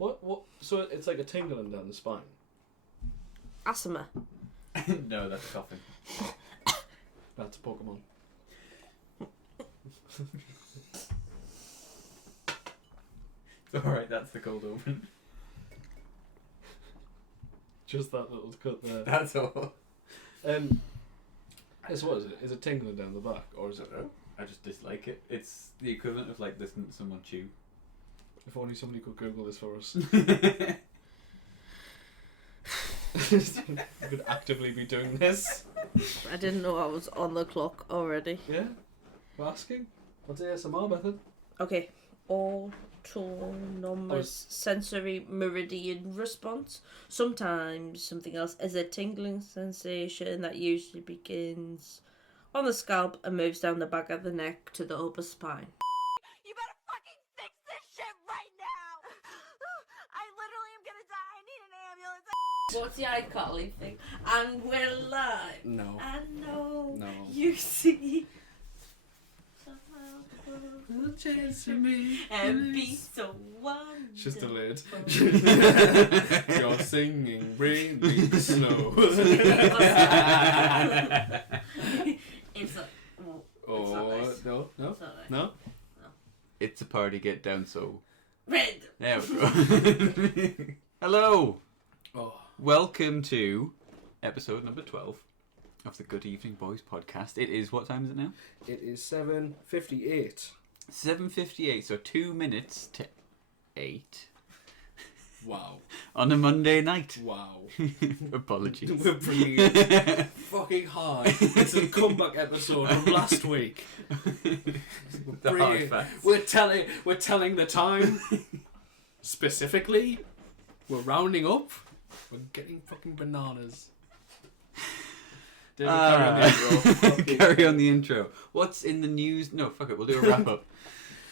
What? So it's like a tingling down the spine. Asthma. No, that's coughing. That's a Pokemon. Alright, that's the cold open. Just that little cut there. That's all. So what is it? Is it tingling down the back, or is it? I just dislike it. It's the equivalent of like listening to someone chew. If only somebody could Google this for us. We could actively be doing this. I didn't know I was on the clock already. Yeah? We're asking? What's the ASMR method? Okay. Autonomous sensory meridian response. Sometimes something else is a tingling sensation that usually begins on the scalp and moves down the back of the neck to the upper spine. You better fucking fix this shit right now! I literally am gonna die. I need an ambulance. What's the iCarly thing? And we're live. No. I know. No. You see. Chance for me. And be so wonderful. It's just delayed. You're singing really slow. It's a. Oh, it's not nice. no. It's not nice. No? It's a party, get down so. Red. There we go. Hello. Oh. Welcome to episode number 12 of the Goodevening Boys podcast. It is, what time is it now? It is 7:58. 7:58, so 2 minutes to 8 Wow. on a Monday night. Wow. Apologies. We're bringing it fucking high. It's a comeback episode from last week. The hard facts. We're telling the time. Specifically, we're rounding up. We're getting fucking bananas. David, carry on the intro. Carry on the intro. What's in the news? No, fuck it. We'll do a wrap up.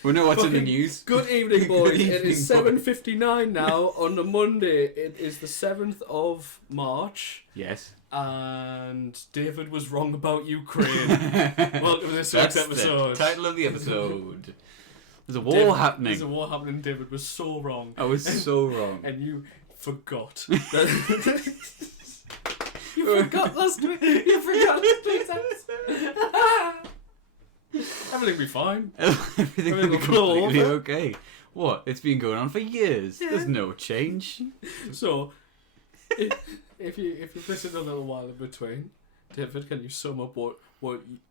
We know what's in the news. Good evening, boys. Good It is evening, 7:59 now on the Monday. It is the 7th of March. Yes. And David was wrong about Ukraine. Welcome to this week's That's episode. the title of the episode. There's a war happening. There's a war happening. David was so wrong. I was so wrong. And you forgot. You forgot last week. You forgot last week's episode. Everything will be fine. Everything will be blow completely over. okay. What? It's been going on for years. Yeah. There's no change. So, if you've listened a little while in between, David, can you sum up what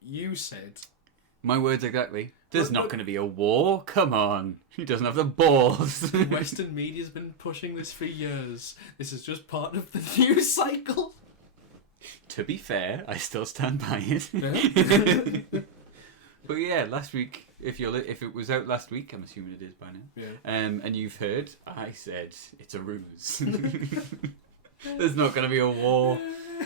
you said? My words exactly. There's not going to be a war. Come on. He doesn't have the balls. Western media's been pushing this for years. This is just part of the news cycle. To be fair, I still stand by it. Yeah. But yeah, last week, if it was out last week, I'm assuming it is by now. Yeah. And you've heard, I said it's a ruse. There's not going to be a war.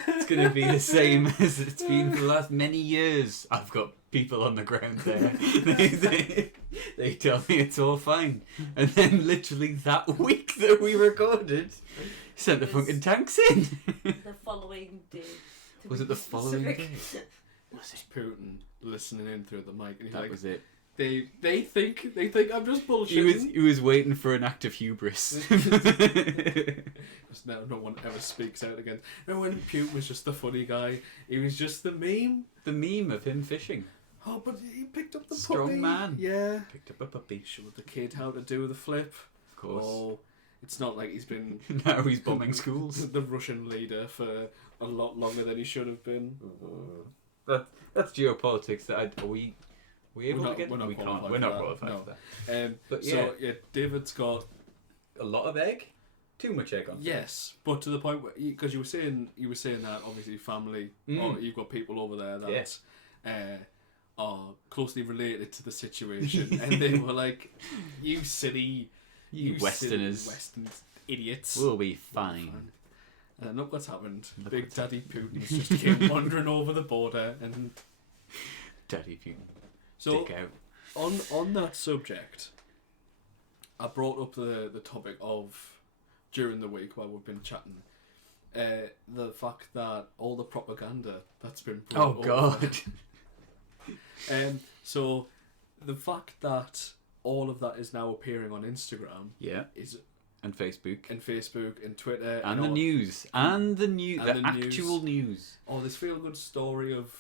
It's going to be the same as it's been for the last many years. I've got people on the ground there. They tell me it's all fine. And then literally that week that we recorded, sent the fucking tanks in. The following day. Was it the following day? Was it Putin listening in through the mic? And he's That like, was it. They think I'm just bullshitting. He was waiting for an act of hubris. No one ever speaks out again. Remember when Putin was just the funny guy? He was just the meme. The meme of him fishing. Oh, but he picked up the Strong puppy. man. Yeah. Picked up a puppy. Showed the kid how to do the flip. Of course. Oh, it's not like he's been Now he's bombing schools. the Russian leader for a lot longer than he should have been. That's geopolitics. Are we able We're to get? not We qualified can't. We're for not that, qualified no. for that. But yeah, So yeah, David's got a lot of egg. Too much egg on. yes, but to the point where because you were saying that obviously family or you've got people over there that are closely related to the situation, and they were like, "You silly, You Westerners. Western idiots." We'll be fine. And look what's happened. Look Big what's Daddy Putin's just came wandering over the border, and Daddy Putin. so Stick out. on that subject, I brought up the topic of during the week while we've been chatting, the fact that all the propaganda that's been brought Oh God. so the fact that all of that is now appearing on Instagram Yeah. is And Facebook. And Twitter. And the all, news. And the news. And The the actual news. Oh, this feel-good story of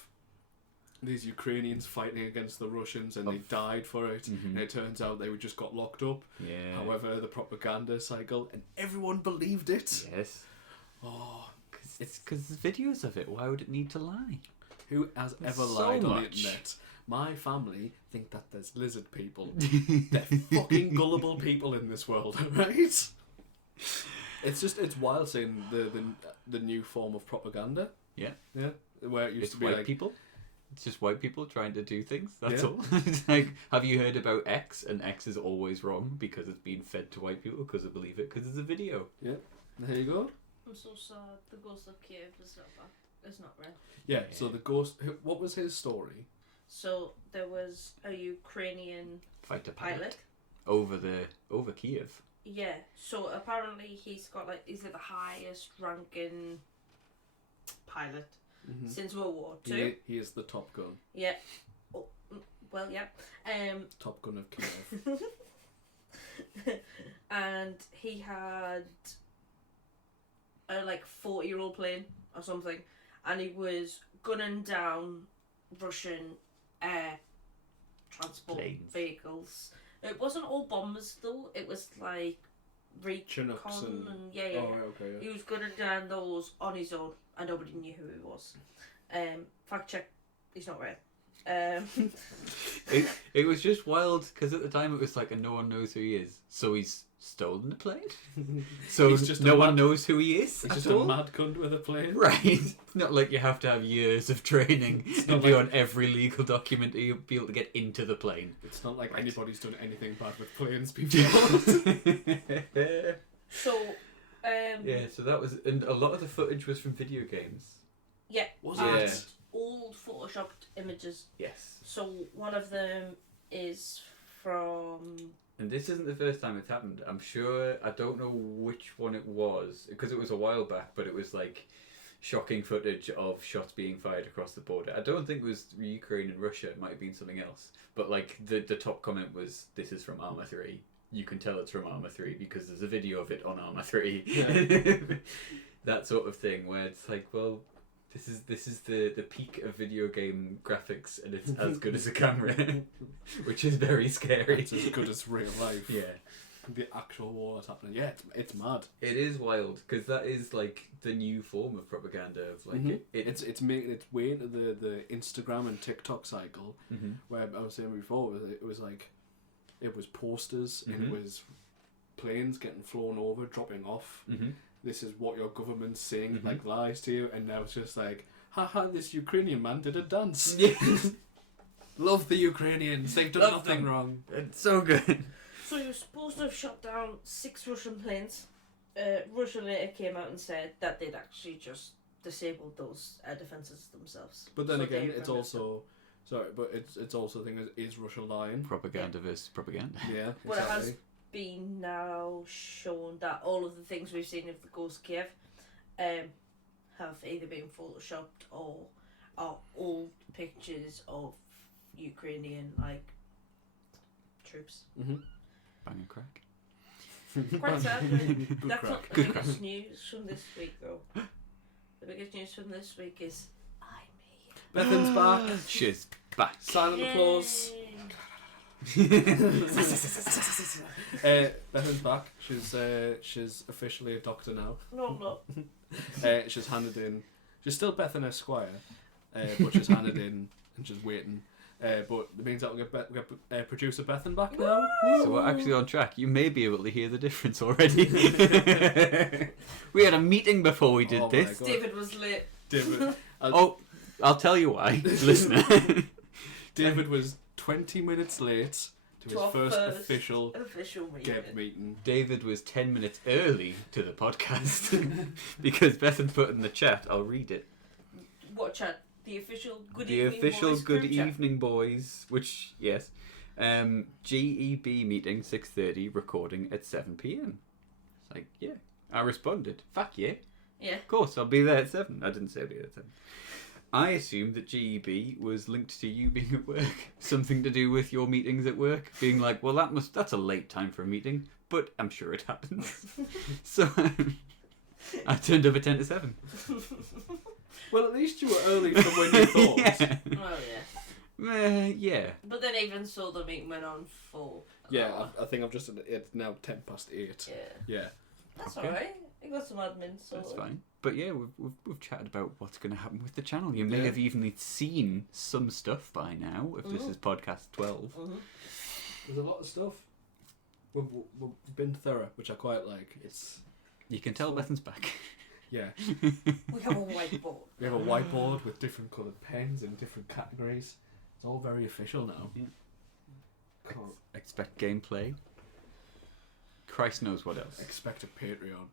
these Ukrainians fighting against the Russians and they died for it. And it turns out they were just got locked up. Yeah. However, the propaganda cycle, and everyone believed it. Yes. Oh, It's because there's videos of it. Why would it need to lie? who has ever So lied on the much. internet? My family think that there's lizard people. They're fucking gullible people in this world, right? It's wild seeing the new form of propaganda. Yeah. Yeah. Where it used It's to be white like people. It's just white people trying to do things. That's Yeah. all. It's like, have you heard about X? And X is always wrong because it's being fed to white people because they believe it because it's a video. Yeah. There you go. I'm so sad. The Ghost of Kiev is not back. It's not real. Yeah. So the ghost. What was his story? So there was a Ukrainian Fighter pilot. over Kiev. Yeah. So apparently he's got he's the highest ranking pilot since World War Two. He is the Top Gun. Yeah. Oh, well, yeah. Top Gun of Kiev. And he had a 40-year-old plane or something, and he was gunning down Russian air transport Planes. vehicles. It wasn't all bombers though. It was Chinooks recon and yeah. Oh, right, okay. He was gunning down those on his own, and nobody knew who he was. Fact check, he's not right. It was just wild because at the time it was like, and no one knows who he is. So he's stolen the plane. So He's just no a one mad- knows who he is. He's at just all. a mad cunt with a plane. Right. It's not like you have to have years of training and not be like- on every legal document to be able to get into the plane. It's not like Right. anybody's done anything bad with planes before. So, Yeah, so that was, and a lot of the footage was from video games. yeah, Was and it? old photoshopped images. Yes. So one of them is from And this isn't the first time it's happened. I'm sure, I don't know which one it was, because it was a while back, but it was like shocking footage of shots being fired across the border. I don't think it was Ukraine and Russia, it might have been something else. But like the top comment was, this is from Arma 3. You can tell it's from Arma 3 because there's a video of it on Arma 3. Yeah. That sort of thing where it's like, well, this is the peak of video game graphics and it's as good as a camera, which is very scary. It's as good as real life. Yeah. The actual war that's happening. Yeah, it's mad. It is wild because that is like the new form of propaganda of like It's making its way into the Instagram and TikTok cycle where I was saying before it was like it was posters and it was planes getting flown over, dropping off. This is what your government's saying, like lies to you, and now it's just like, haha, this Ukrainian man did a dance. Yeah. Love the Ukrainians. They've done Love nothing them. wrong. It's so good. So he was supposed to have shot down 6 Russian planes. Russia later came out and said that they'd actually just disabled those air defences themselves. But then So again, they it's were also it's also the thing is Russia lying? Propaganda versus propaganda. Yeah, Well, it has exactly. been now shown that all of the things we've seen of the Ghost of Kiev have either been photoshopped or are old pictures of Ukrainian troops. Bang and crack. Quite sad. Really. Good That's crack. not the biggest news from this week, though. The biggest news from this week is I'm Bethan's back. She's back. Silent here. applause. Yay. Bethan's back. She's officially a doctor now. No, I'm not. She's handed in. She's still Bethan Esquire, but she's handed in and she's waiting. But it means that we'll get producer Bethan back now. So we're actually on track. You may be able to hear the difference already. We had a meeting before we did Oh my this. God. David was late. David. I'll tell you why, listener. David was 20 minutes late to his our first official meeting. GEP meeting. David was 10 minutes early to the podcast because Bethan put in the chat. I'll read it. What chat? The official Good The Evening official Boys Good group chat? Evening Boys, which, yes. GEB meeting 6:30, recording at 7 p.m. It's like, yeah. I responded, fuck yeah. Yeah. Of course, I'll be there at 7. I didn't say I'll be there at 7. I assumed that GEB was linked to you being at work. Something to do with your meetings at work. Being like, well, that's a late time for a meeting. but I'm sure it happens. So I turned up at 10 to 7. Well, at least you were early from when you thought. Yeah. Oh Yeah. yeah. But then even so, the meeting went on for. Yeah, I think I'm just at it's now 8:10. Yeah. That's Okay. alright. You got some admin, so That's fine. But yeah, we've chatted about what's going to happen with the channel. You may have even seen some stuff by now, if this is podcast 12. There's a lot of stuff. We've been thorough, which I quite like. You can tell Bethan's back. Yeah. we have a whiteboard. We have a whiteboard with different coloured pens in different categories. It's all very official now. Yeah. Expect gameplay. Christ knows what else. Expect a Patreon.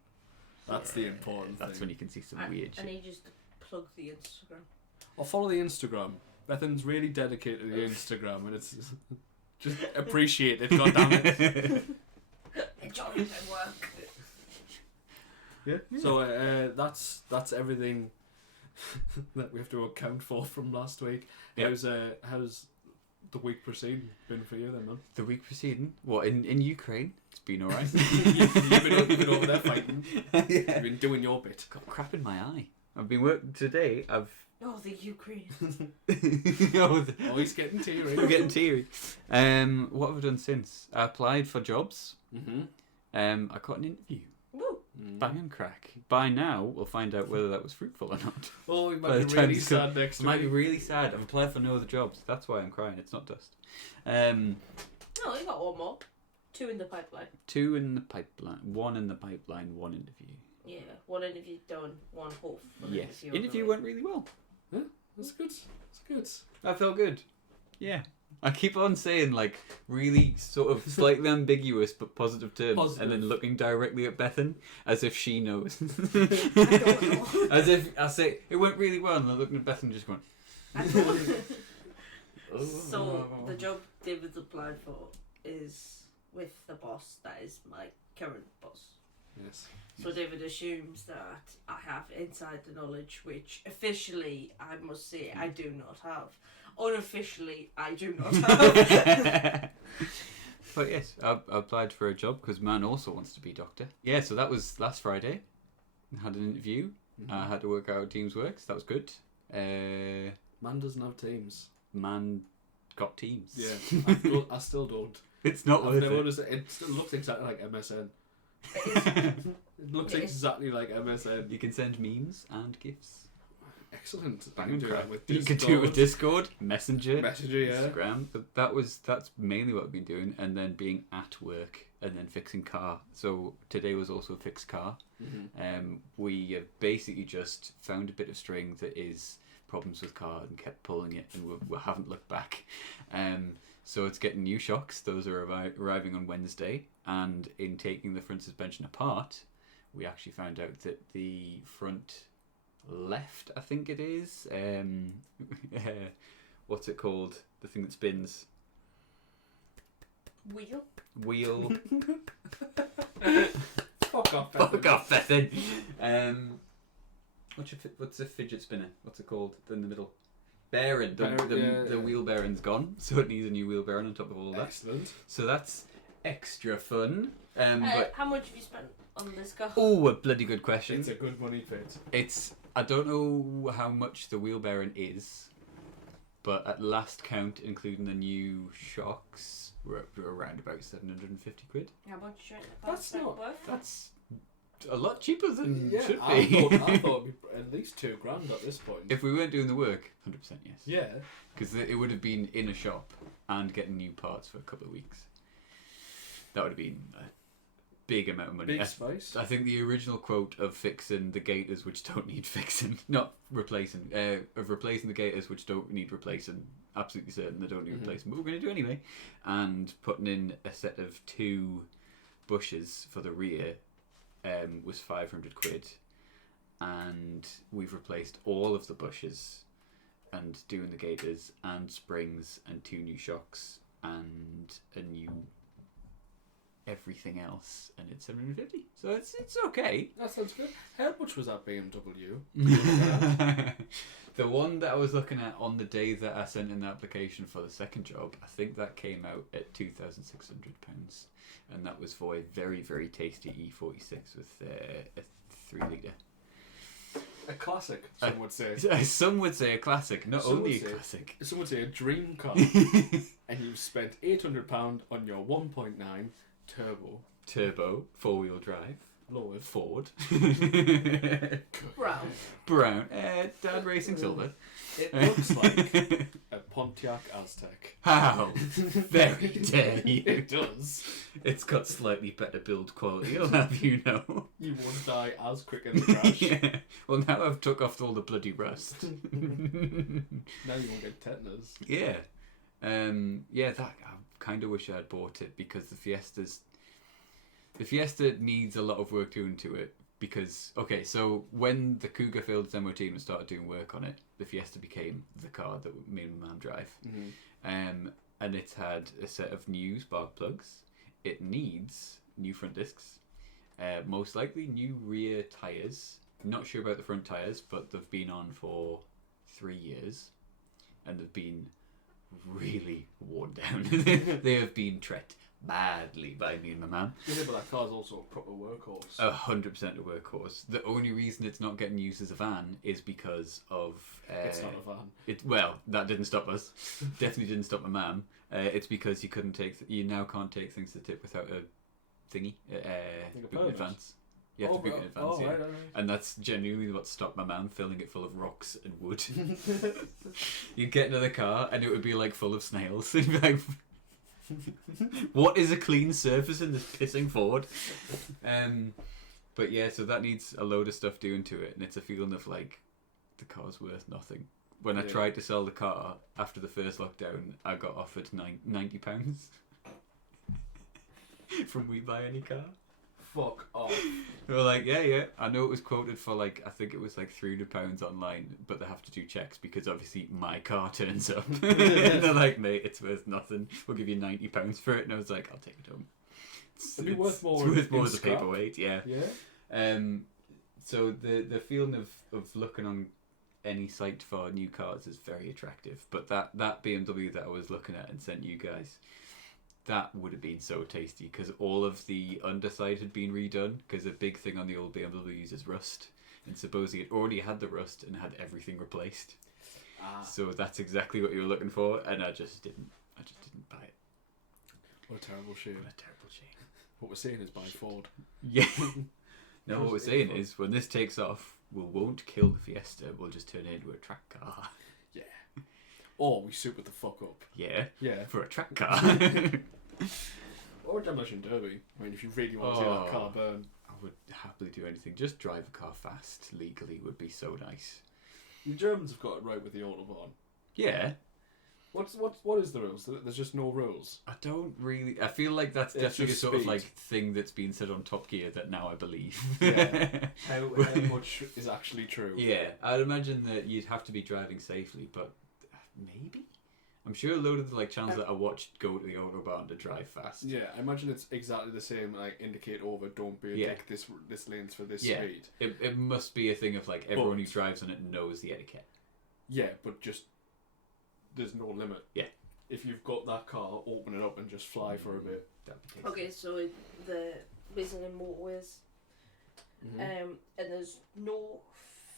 That's the important That's thing. when you can see some weird I shit. need you to plug the Instagram. Or follow the Instagram. Bethan's really dedicated to the Instagram, and it's just appreciate it. God damn it. Enjoy my work. Yeah. So that's everything that we have to account for from last week. Yep. How's the week preceding been for you then, man? The week preceding, what, in Ukraine? It's been alright. you've been over there fighting. Yeah. You've been doing your bit. Got crap in my eye. I've been working today. Oh, the Ukraine. Oh, He's getting teary. we're getting teary. What have I done since? I applied for jobs. Mm-hmm. I got an interview. Woo. Bang and crack. By now, we'll find out whether that was fruitful or not. Oh, we By might the be time really it's come- sad next It might be week. really sad. I've applied for no other jobs. That's why I'm crying. It's not dust. No, you got one more. 2 in the pipeline. 2 in the pipeline. 1 in the pipeline. 1 interview. Yeah, 1 interview done, 1 hope for the Yes. interview. Interview went really well. That's good. That's good. I felt good. Yeah. I keep on saying like really sort of slightly ambiguous but positive terms, Positive. and then looking directly at Bethan as if she knows. don't know. As if I say it went really well, and I'm looking at Bethan and just going. I don't. So the job David's applied for is with the boss that is my current boss. Yes. So David assumes that I have inside the knowledge, which officially I must say I do not have. Unofficially, I do not have. But yes, I applied for a job because man also wants to be doctor. Yeah, so that was last Friday. I had an interview. I had to work out how Teams works. That was good. Man doesn't have teams. Man got Teams. Yeah. I still don't. It's not worth it. It still looks exactly like MSN. It looks It is. exactly like MSN. You can send memes and GIFs. Excellent. Bang You and can do crack. that with You can do it with Discord. Discord, Messenger, Yeah. Instagram. But that's mainly what I've been doing, and then being at work, and then fixing car. So today was also a fixed car. Mm-hmm. We basically just found a bit of string that is problems with car and kept pulling it, and we haven't looked back. So it's getting new shocks. Those are arriving on Wednesday, and in taking the front suspension apart, we actually found out that the front left, I think it is, what's it called? The thing that spins. Wheel. Fuck off. Fuck off, Bethan. What's a fidget spinner? What's it called? In the middle. Bearing. The wheel bearing's gone, so it needs a new wheel bearing on top of all that. Excellent. So that's extra fun. But How much have you spent on this car? oh, a bloody good question. It's a good money pit. I don't know how much the wheel bearing is, but at last count, including the new shocks, we're around about 750 quid. How much you That's not- worth? That's a lot cheaper than should I be. thought it'd be at least $2,000 at this point. If we weren't doing the work, 100% yes. Yeah. Because it would have been in a shop and getting new parts for a couple of weeks. That would have been a big amount of money. Big spice. I think the original quote of fixing the gators which don't need fixing, not replacing, of replacing the gators which don't need replacing, absolutely certain they don't need replacing, but we're going to do anyway, and putting in a set of 2 bushes for the rear was 500 quid, and we've replaced all of the bushes and doing the gators and springs and 2 new shocks and a new everything else, and it's 750. So it's okay. That sounds good. How much was that BMW? The one that I was looking at on the day that I sent in the application for the second job, I think that came out at £2,600, and that was for a very, very tasty E46 with a 3-litre. A classic, some would say. Some would say a classic, not only a classic. Some would say a dream car. And you've spent £800 on your 1.9 turbo 4-wheel drive. Lowered. Ford. Brown. Dad Racing Silver. It looks like a Pontiac Aztec. How very dare you. It does. It's got slightly better build quality, I'll have you know. You won't die as quick in the crash. Yeah. Well, now I've took off all the bloody rust. Now you won't get tetanus. Yeah. That I kind of wish I had bought it, because the Fiesta needs a lot of work doing to it. Because, okay, so when the Cougar failed its MOT and started doing work on it, the Fiesta became the car that me and my mum drive. Mm-hmm. And it's had a set of new spark plugs. It needs new front discs. Most likely new rear tyres. Not sure about the front tyres, but they've been on for 3 years. And they've been really worn down. They have been tread badly by me and my mum. Yeah, but that car's also a proper workhorse. 100% a workhorse. The only reason it's not getting used as a van is because of... it's not a van. Well, that didn't stop us. Definitely didn't stop my mum. It's because you now can't take things to tip without a thingy. Boot in advance. You have to boot in advance, yeah. Right. And that's genuinely what stopped my mum filling it full of rocks and wood. You'd get into the car and it would be like full of snails. You'd be like... What is a clean surface in this pissing Ford? But yeah, so that needs a load of stuff doing to it, and it's a feeling of like the car's worth nothing. When I tried to sell the car after the first lockdown, I got offered £90 from We Buy Any Car. Fuck off. They were like, yeah, I know it was quoted for like, I think it was like £300 online, but they have to do checks because obviously my car turns up. And they're like, mate, it's worth nothing. We'll give you £90 for it. And I was like, I'll take it home. It's worth more as a paperweight, yeah. So the feeling of looking on any site for new cars is very attractive. But that BMW that I was looking at and sent you guys, that would have been so tasty because all of the underside had been redone, because a big thing on the old BMWs is rust, and supposedly it already had the rust and had everything replaced. So that's exactly what you were looking for, and I just didn't buy it. What a terrible shame. What we're saying is buy Ford. Yeah. No, what we're saying is when this takes off, we won't kill the Fiesta, we'll just turn it into a track car. Yeah. Or we super the fuck up. Yeah. Yeah. For a track car. Or a demolition derby. I mean, if you really want to see that car burn. I would happily do anything. Just drive a car fast legally would be so nice. The Germans have got it right with the Autobahn. Yeah. What is the rules? There's just no rules. I don't really... I feel like that's definitely a sort of like thing that's been said on Top Gear that now I believe. Yeah. How much is actually true? Yeah. I'd imagine that you'd have to be driving safely, but maybe? I'm sure a load of the channels that I watched go to the Autobahn to drive fast. Yeah, I imagine it's exactly the same, like indicate over, don't be a dick, this lane's for this speed. It must be a thing of like everyone who drives on it knows the etiquette. Yeah, but just there's no limit. Yeah. If you've got that car, open it up and just fly for a bit. Okay, so the reason in motorways, and there's no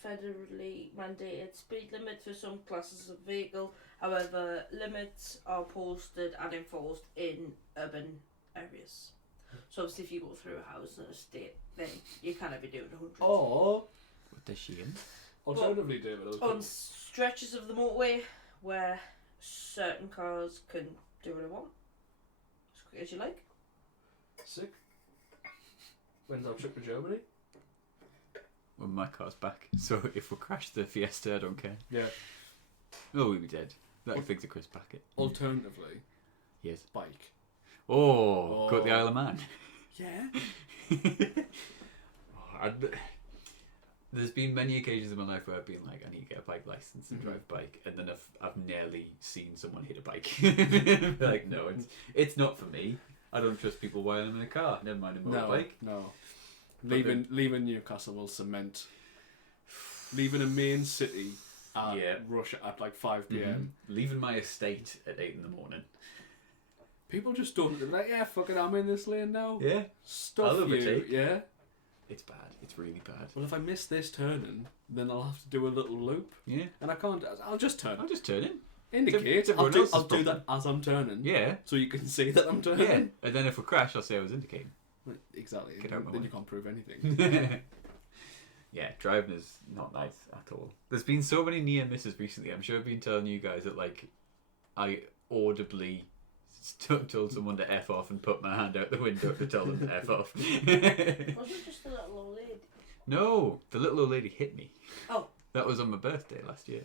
federally mandated speed limit for some classes of vehicle. However, limits are posted and enforced in urban areas. So obviously if you go through a house in a state, then you can't be doing 100. Or what does she in? Alternatively, David, on stretches of the motorway where certain cars can do what they want as quick as you like. Sick. When's our trip to Germany? When my car's back. So if we crash the Fiesta, I don't care. Yeah. Oh, we'd be dead. That thing's a Chris Packet. Alternatively, yes. Bike. Oh, got the Isle of Man. Yeah. There's been many occasions in my life where I've been like, I need to get a bike license and drive a bike, and then I've nearly seen someone hit a bike. Like, no, it's not for me. I don't trust people while I'm in a car. Never mind a motorbike. No. Leaving Newcastle will cement. Leaving a main city at rush at like 5 p.m. Leaving my estate at 8 in the morning. People just don't. They're like, yeah, fuck it, I'm in this lane now. Yeah. Stuff I'll you. overtake. Yeah. It's bad. It's really bad. Well, if I miss this turning, then I'll have to do a little loop. Yeah. And I can't. I'll just turn. I'll just turn in. Indicate. everyone else's I'll do problem. that as I'm turning. Yeah. So you can see that I'm turning. Yeah. And then if we crash, I'll say I was indicating. Right, exactly. Get out of my Then way. you can't prove anything. Yeah, driving is not nice at all. There's been so many near misses recently. I'm sure I've been telling you guys that like I audibly told someone to F off and put my hand out the window to tell them to F off. Wasn't it just a little old lady? No, the little old lady hit me. Oh. That was on my birthday last year.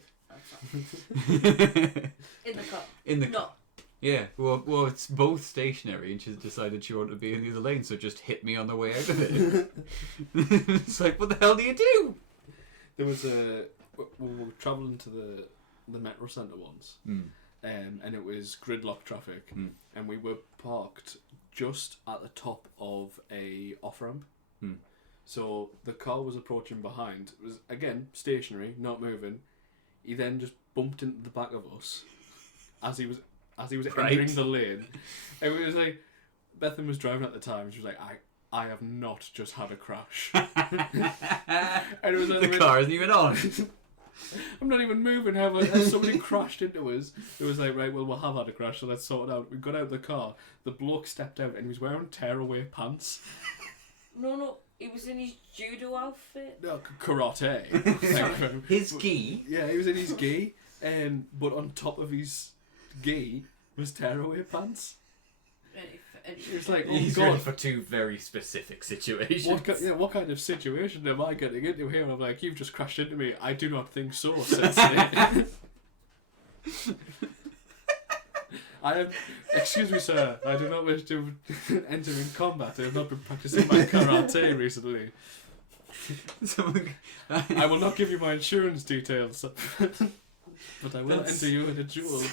In the car. In the No. Yeah, well, it's both stationary, and she's decided she wanted to be in the other lane, so just hit me on the way out of it. It's like, what the hell do you do? There was we were travelling to the metro centre once, and it was gridlock traffic, and we were parked just at the top of a off ramp. So the car was approaching behind. It was again stationary, not moving. He then just bumped into the back of us as he was entering the lane. And it was like, Bethan was driving at the time, and she was like, I have not just had a crash. And it was like, the car isn't even on. I'm not even moving, have I? And somebody crashed into us. It was like, right, well, we'll have had a crash, so let's sort it out. We got out of the car. The bloke stepped out, and he was wearing tearaway pants. No, he was in his judo outfit. No, karate. His gi. Yeah, he was in his gi, but on top of his gi was tearaway pants. It was like, oh He's God, ready for two very specific situations. what kind of situation am I getting into here? And I'm like, you've just crashed into me. I do not think so, Sensei. Excuse me, sir. I do not wish to enter in combat. I have not been practicing my karate recently. I will not give you my insurance details, but I will enter you in a duel.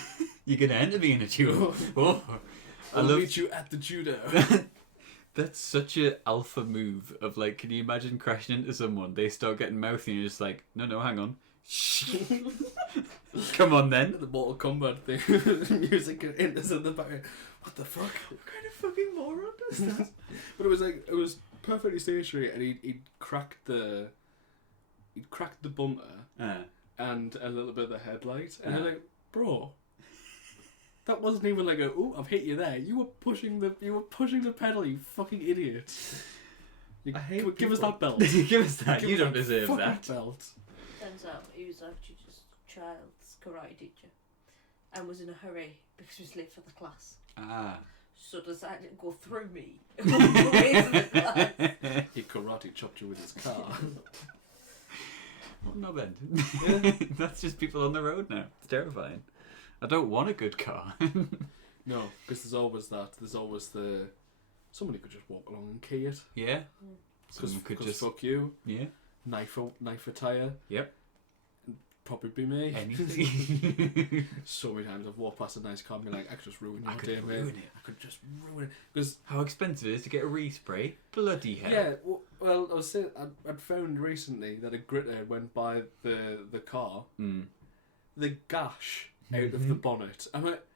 You're gonna enter me in a duel. Oh, I'll meet you at the judo. That's such a alpha move of like, can you imagine crashing into someone? They start getting mouthy and you're just like, no, hang on. Come on then. The Mortal Kombat thing. Music enters in the back. What the fuck? What kind of fucking moron does that? But it was perfectly stationary, and he'd cracked the bumper and a little bit of the headlight, and you're like, bro, that wasn't even like oh, I've hit you there. You were pushing the pedal, you fucking idiot. Give us that belt. Give us that. You don't deserve that belt. Turns out he was actually just a child's karate teacher and was in a hurry because he was late for the class. So decided to go through me away from the class. He karate chopped you with his car. Well, no then. That's just people on the road now. It's terrifying. I don't want a good car. No, because there's always that. There's always somebody could just walk along and key it. Yeah. Because could just fuck you. Yeah. Knife a tyre. Yep. Probably be me. Anything. So many times I've walked past a nice car and be like, I could just ruin your I day, could mate. ruin it. I could just ruin it. Because How expensive it is to get a respray? Bloody hell. yeah, well, I was saying, I'd found recently that a gritter went by the car, the gash out of the bonnet. I'm like,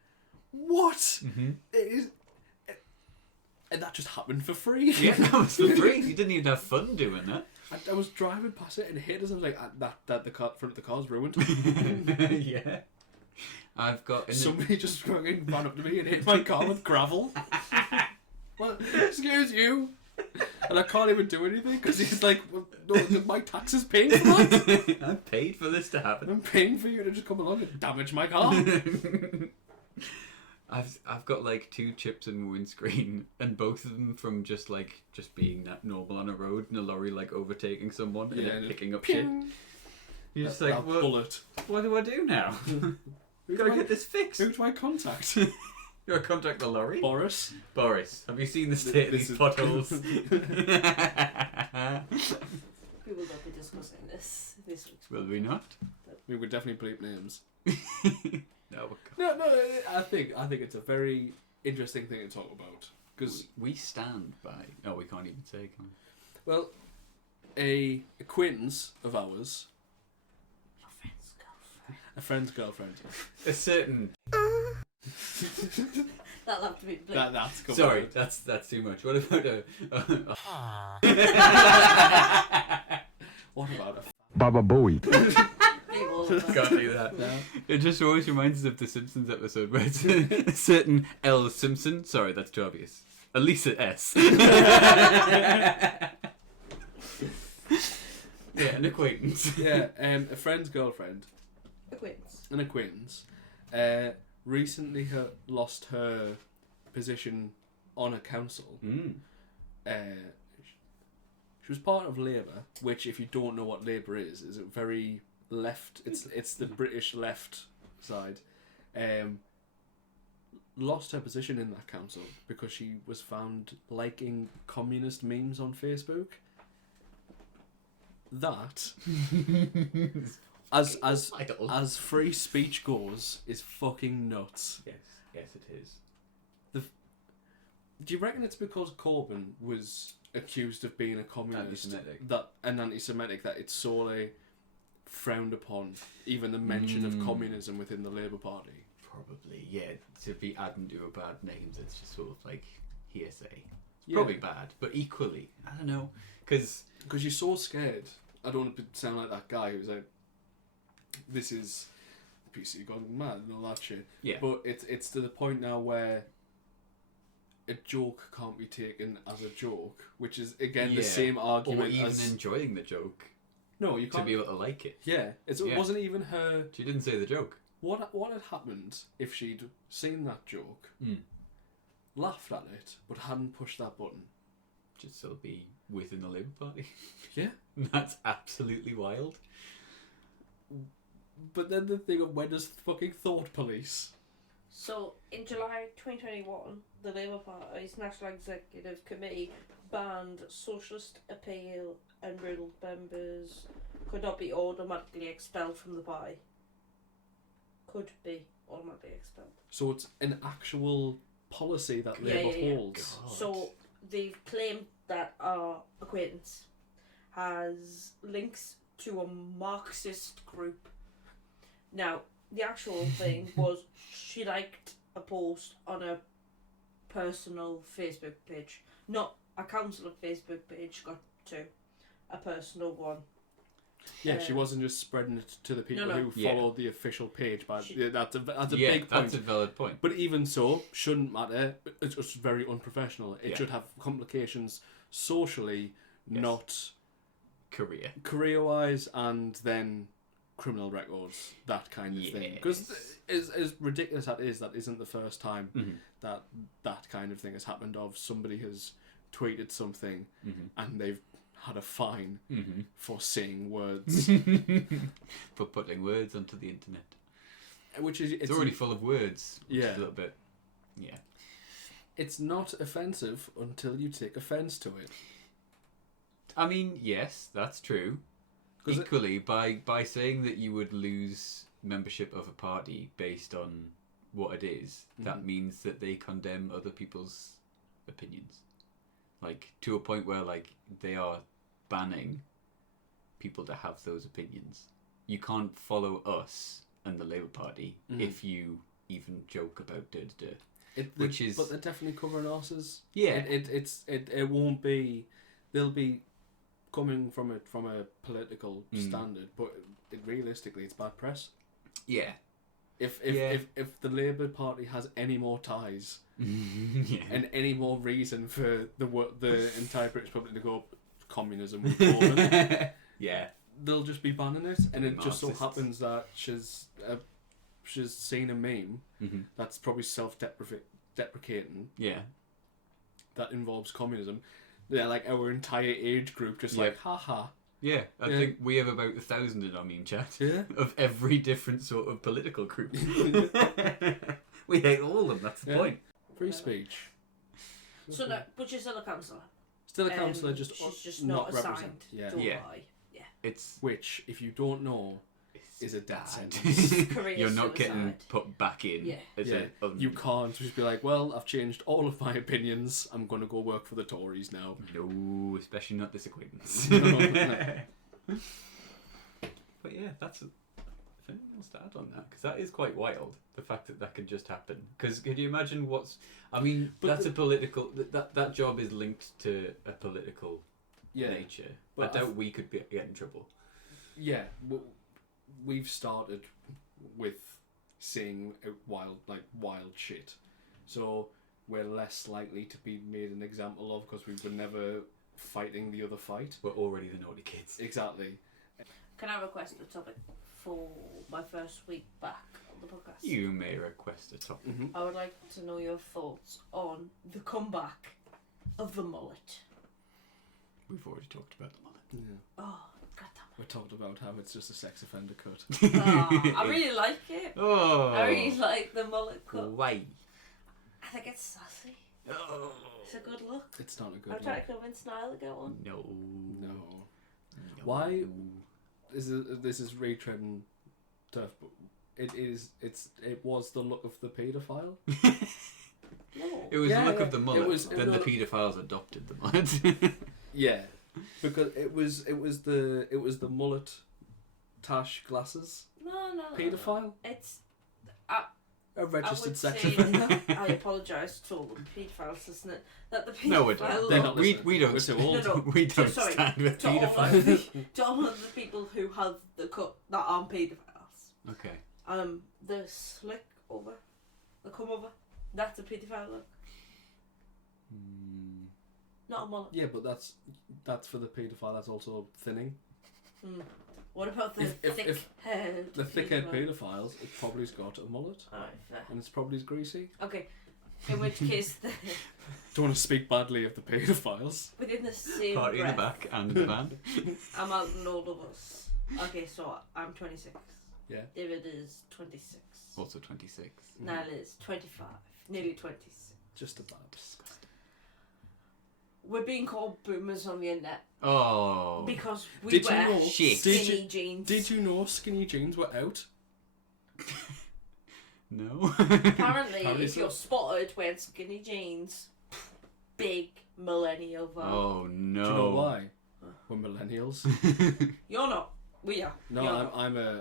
what? It is, and that just happened for free. Yeah, that was for free. You didn't even have fun doing that. I was driving past it and hit us. I was like, that the car, front of the car's ruined. Yeah. I've got... Somebody just fucking ran up to me and hit my car with gravel. Well, excuse you. And I can't even do anything because he's like, well, no, my tax is paying for that. I'm paid for this to happen. I'm paying for you to just come along and damage my car. I've got like 2 chips in my windscreen, and both of them from just being that normal on a road and a lorry like overtaking someone and then picking up shit. You're just like, well, bullet. What do I do now? We gotta get this fixed. Who do I contact? You gotta contact the lorry. Boris, have you seen the state of these potholes? We will not be discussing this week's Will we not? we would definitely bleep names. No. No. I think it's a very interesting thing to talk about. Because we stand by. Oh, we can't even say. Can we? well, a acquaintance of ours, a friend's girlfriend. A certain. That'll have to be bleeped. That's covered. Sorry, that's too much. What about a What about a Baba Booey. Bleep all of that. Can't do that. No. It just always reminds us of the Simpsons episode where it's a certain L. Simpson. Sorry, that's too obvious. Elisa S. Yeah, an acquaintance. Yeah, a friend's girlfriend, Acquaintance. an acquaintance, recently lost her position on a council. She was part of Labour, which, if you don't know what Labour is a very left. It's the British left side. Lost her position in that council because she was found liking communist memes on Facebook. That, as free speech goes, is fucking nuts. Yes, it is. Do you reckon it's because Corbyn was accused of being a communist, Anti-Semitic. that it's sorely frowned upon, even the mention of communism within the Labour Party? Probably, yeah. To be adding to a bad names, it's just sort of like hearsay. It's Yeah. probably bad, but equally, I don't know, because Because you're so scared. I don't want to sound like that guy who's like, this is PC gone mad and all that shit. yeah, But it's to the point now where a joke can't be taken as a joke, which is again the same or argument even as enjoying the joke no, you to can't be able to like it. Yeah, it Yeah. wasn't even her. She didn't say the joke. What had happened if she'd seen that joke, laughed at it, but hadn't pushed that button? Just so be within the Labour Party. Yeah. That's absolutely wild. But then the thing of when does fucking thought police? So, in July 2021, the Labour Party's National Executive Committee banned socialist appeal and ruled members could not be automatically expelled from the party. Could be automatically expelled. So it's an actual policy that Labour holds. God. So, they've claimed that our acquaintance has links to a Marxist group. Now, the actual thing was she liked a post on a personal Facebook page, not a council Facebook page, got to a personal one. Yeah, she wasn't just spreading it to the people who followed the official page. But that's a big point. That's a valid point. But even so, shouldn't matter. It's just very unprofessional. It should have complications socially, not career-wise, and then criminal records, that kind of thing. Because as ridiculous that isn't the first time that kind of thing has happened. Of somebody has tweeted something and they've had a fine for saying words, for putting words onto the internet, which is it's already full of words. Which is a little bit, It's not offensive until you take offence to it. I mean, yes, that's true. Equally, by saying that you would lose membership of a party based on what it is, that means that they condemn other people's opinions. Like, to a point where, like, they are banning people to have those opinions. You can't follow us and the Labour Party if you even joke about But they're definitely covering arses. Yeah. It won't be. They'll be coming from a political standard, but realistically, it's bad press. Yeah. If the Labour Party has any more ties and any more reason for the entire British public to go communism with Corbyn, they'll just be banning it, and it just so happens that she's seen a meme that's probably self-deprecating. Yeah. That involves communism. Yeah, like our entire age group just like, haha. Yeah, I think we have about 1,000 in our meme chat. Yeah. Of every different sort of political group. We hate all of them, that's the point. Free speech. So no, but she's still a councillor. Still a councillor, she's just not assigned to a party. It's Which, if you don't know, is a death bad. sentence. Career You're not getting suicide. put back in. Yeah. As Yeah, you can't just be like, well, I've changed all of my opinions. I'm going to go work for the Tories now. No, especially not this acquaintance. No. But yeah, that's. If anyone wants to add on that, because that is quite wild. The fact that could just happen. Because could you imagine what's? I mean, But that's a political. That job is linked to a political Yeah, nature. but I doubt we could get in trouble. yeah. We've started with saying wild shit, so we're less likely to be made an example of because we were never fighting the other fight. We're already the naughty kids. Exactly. Can I request a topic for my first week back on the podcast? You may request a topic. Mm-hmm. I would like to know your thoughts on the comeback of the mullet. We've already talked about the mullet. Yeah. Oh, goddamn We talked about how it's just a sex offender cut. it. Oh, I really like it. Oh. I really like the mullet cut. Why? I think it's sassy. Oh. It's a good look. It's not a good I'm one. trying to convince Niall to get one. No. No. Why? This is retreading stuff, but it was the look of the paedophile. No. It was Yeah, the look yeah. of the mullet. It was- then no. the paedophiles adopted the mullet. Yeah, because it was the mullet, tash glasses No. paedophile, It's. a registered would sex say- offender. I apologise to all the paedophiles, isn't it? That the paedophile No, we don't. They're not we listening. don't. We're too old. No. We don't Sorry, stand with to all, of paedophiles. to all of the people who have the cut that aren't paedophiles. Okay. The slick over, the come over, that's a paedophile look, not a mullet. Yeah, but that's for the paedophile. That's also thinning. What about the If- thick head? The thick-head pedophiles, it probably's got a mullet, Alright, fair. and it's probably greasy. Okay, in which case, Don't want to speak badly of the pedophiles. within the same Party in the breath, back and in the van. I'm outing all of us. Okay, so I'm 26. Yeah. David is 26. Also 26. Niall is 25. Nearly 26. Just about. We're being called boomers on the internet Oh. because we Did you wear know- Shit. skinny jeans. Did you know skinny jeans were out? No. Apparently, Apparently if so. you're spotted wearing skinny jeans, big millennial vibe. Oh no. Do you know why? We're millennials. You're not. We are. No, You're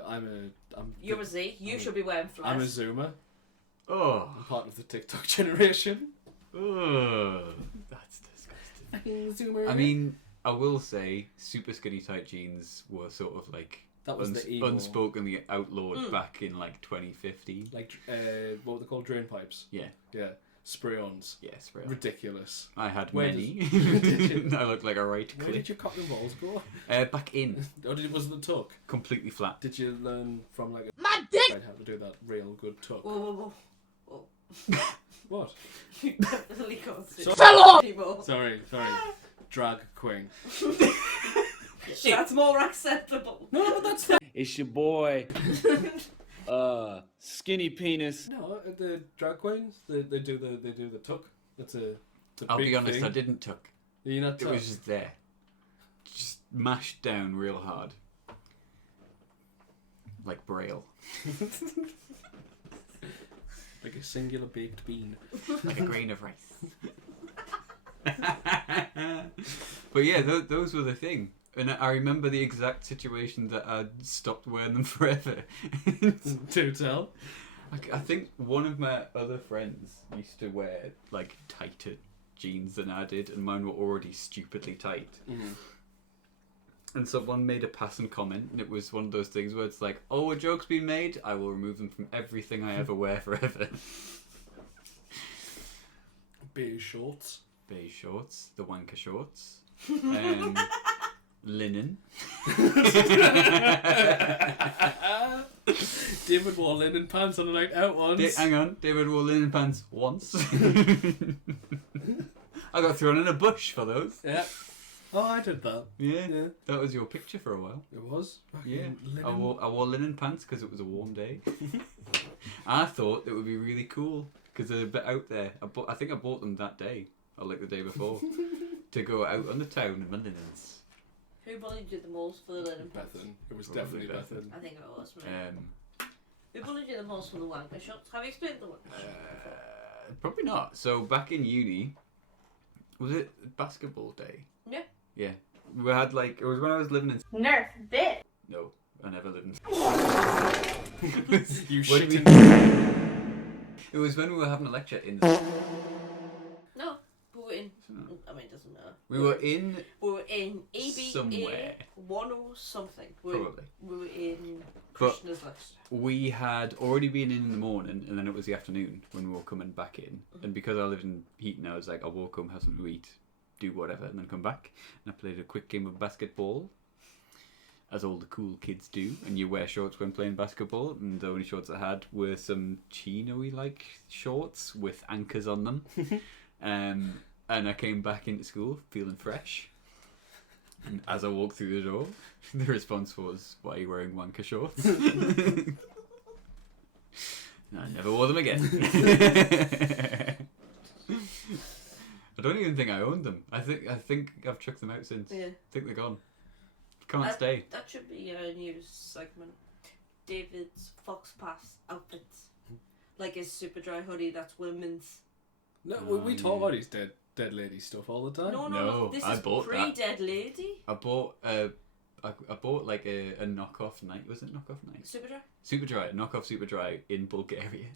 I'm You're a Z. You should be wearing I'm a flares. Zoomer. Oh. I'm part of the TikTok generation. Ugh. That's disgusting. Fucking Zoomer. I mean, I will say, super skinny tight jeans were sort of like that was the emo. unspokenly outlawed back in like 2015. Like, what were they called? Drain pipes. Yeah. Yeah. Spray-ons. Yes, right. Ridiculous. I had Where many. Did you? I looked like a right Where clip. did your cock and balls go? Back in, Or was it the tuck? completely flat. Did you learn from like a My dick! how to do that real good tuck? Whoa. What? You definitely can't see So- Fell off! anymore. Sorry. Drag queen. That's more acceptable. No, but that's fine. It's your boy, Skinny Penis. No, the drag queens, they do the tuck. It's a I'll big be honest, thing. I didn't tuck. You're not It tuck. was just there. Just mashed down real hard. Like Braille. Like a singular baked bean. Like a grain of rice. But yeah, those were the thing. And I remember the exact situation that I stopped wearing them forever. Do tell. I think one of my other friends used to wear like tighter jeans than I did, and mine were already stupidly tight. Mm-hmm. And someone made a passing comment, and it was one of those things where it's like, "Oh, a joke's been made. I will remove them from everything I ever wear forever." Beige shorts. Beige shorts, the wanker shorts, linen. David wore linen pants on a night out once. Hang on, David wore linen pants once. I got thrown in a bush for those. Yeah. Oh, I did that. Yeah, Yeah. that was your picture for a while. It was. Fucking Yeah, linen. I wore linen pants because it was a warm day. I thought it would be really cool because they're a bit out there. I think I bought them that day, or like the day before, to go out on the town in my linens. Who Who bullied you the most for the linen pants? Bethan. It was Probably definitely Bethan. Bethan. I think it was me. Who bullied you the most for the wanker shots? Have you explained the wanker shot? Probably not. So back in uni, was it basketball day? Yeah. Yeah. We had like, it was when I was living in... Nerf bit. No, I never lived in... You What do shit you in It was when we were having a lecture in the... No, we were in. I mean, it doesn't matter. We were in... We were in EBA Somewhere. 1 or something. Probably. We were in But- Krishna's list. We had already been in the morning, and then it was the afternoon when we were coming back in. And because I lived in Heaton, I was like, I'll walk home, have something to eat, do whatever, and then come back. And I played a quick game of basketball, as all the cool kids do. And you wear shorts when playing basketball, and the only shorts I had were some chino-y like shorts with anchors on them. And I came back into school feeling fresh. And as I walked through the door, the response was, "Why are you wearing wanker shorts?" And I never wore them again. I don't even think I owned them. I think I've chucked them out since. Yeah. I think they're gone. Can't stay. That should be a news segment. David's Fox Pass outfits. Like his super dry hoodie, that's women's. No, we talk about his dead lady stuff all the time. No. This I is bought that. pre-dead lady. I bought like a knockoff Nike. Was it knockoff Nike? Super dry. Superdry, knockoff Superdry in Bulgaria.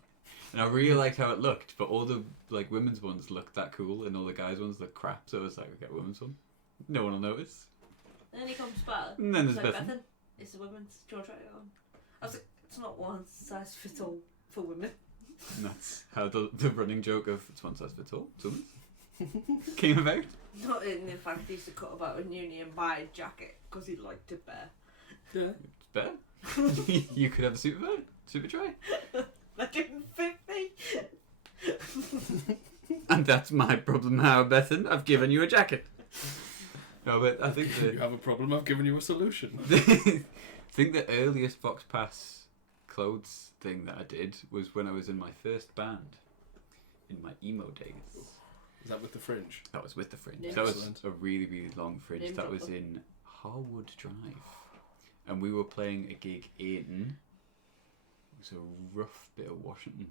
And I really liked how it looked, but all the like women's ones looked that cool and all the guys' ones looked crap, so I was like, I'll get a women's one. No one will notice. And then he comes back. And then He's there's like, Bethan. Bethan, it's the women's. Do you want to try it on? I was like, it's not one size fits all for women. And that's how the running joke of it's one size fits all came about. Not in fact, he used to cut about in uni and buy a jacket because he liked it better. Yeah. It's better. You could have a Superdry. That didn't fit me. And that's my problem now, Bethan. I've given you a jacket. No, but I think You have a problem, I've given you a solution. I think the earliest Fox Pass clothes thing that I did was when I was in my first band, in my emo days. Is that with the fringe? That was with the fringe. Name That was Excellent. a really, really long fringe. Name That drop was them. in Harwood Drive. And we were playing a gig in... It was a rough bit of Washington.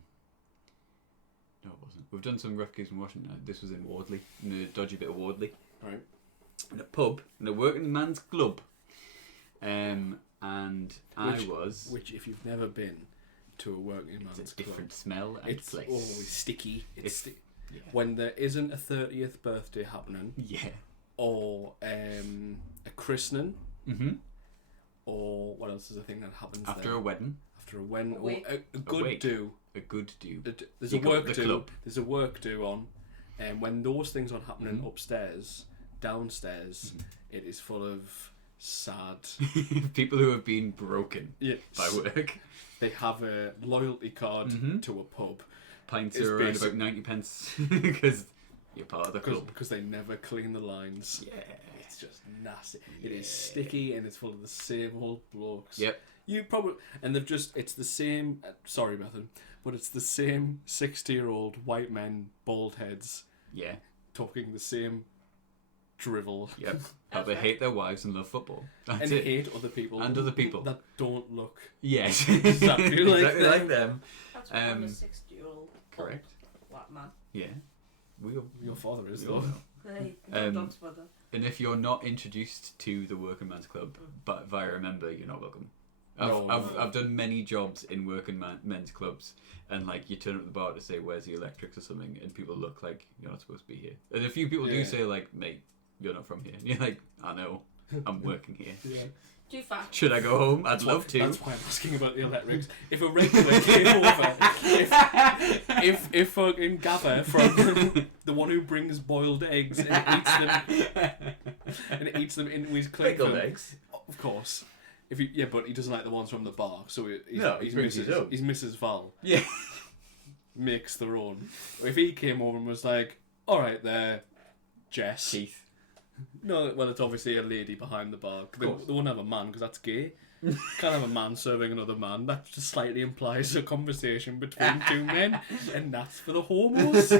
No, it wasn't. We've done some rough gigs in Washington. This was in Wardley, in a dodgy bit of Wardley. Right. In a pub, in a working man's club. And Which, if you've never been to a working man's it's a club, different smell and it's place. always sticky. Yeah. When there isn't a 30th birthday happening, Yeah. or a christening, Mm-hmm. or what else is a thing that happens After there? a wedding. After a wedding, A or wake. a good wake. do. A good do. There's You a got work the do. club. There's a work do on, and when those things aren't happening Mhm. upstairs, downstairs, Mm-hmm. it is full of sad. People who have been broken Yes. by work. They have a loyalty card Mhm. to a pub Pints It's are around basic- about 90 pence because you're part of the club. because they never clean the lines. Yeah. It's just nasty. It is sticky and it's full of the same old blokes. Yep. You probably and it's the same. Sorry, Bethan, but it's the same 60-year-old white men, bald heads, Yeah. talking the same drivel Yep. How they Okay. hate their wives and love football. That's and it. hate other people And other people. that don't look. Yes. Exactly like exactly them. like them. That's what I'm a Um, 60-year-old Correct. white man. Yeah. We all, Your father is we all though. know. Hey, Um, don't talk about that. And if you're not introduced to the Working Man's Club but via a member, you're not welcome. I've done many jobs in working men's clubs, and like you turn up at the bar to say where's the electrics or something, and people look like you're not supposed to be here. And a few people do Yeah. say like, mate, you're not from here. And you're like, I know, I'm working here. Yeah. Too fat. Should I go home? I'd love to. That's why I'm asking about the electrics. If a regular came over, if fucking Gaffer from the one who brings boiled eggs and eats them into his clay Pickled film, eggs. of course. But he doesn't like the ones from the bar, so He brings his own. His Mrs. Val Yeah. makes their own. If he came over and was like, "All right, there, Jess." Teeth. No, well, it's obviously a lady behind the bar. They won't have a man because that's gay. Can't have a man serving another man. That just slightly implies a conversation between two men, and that's for the homos.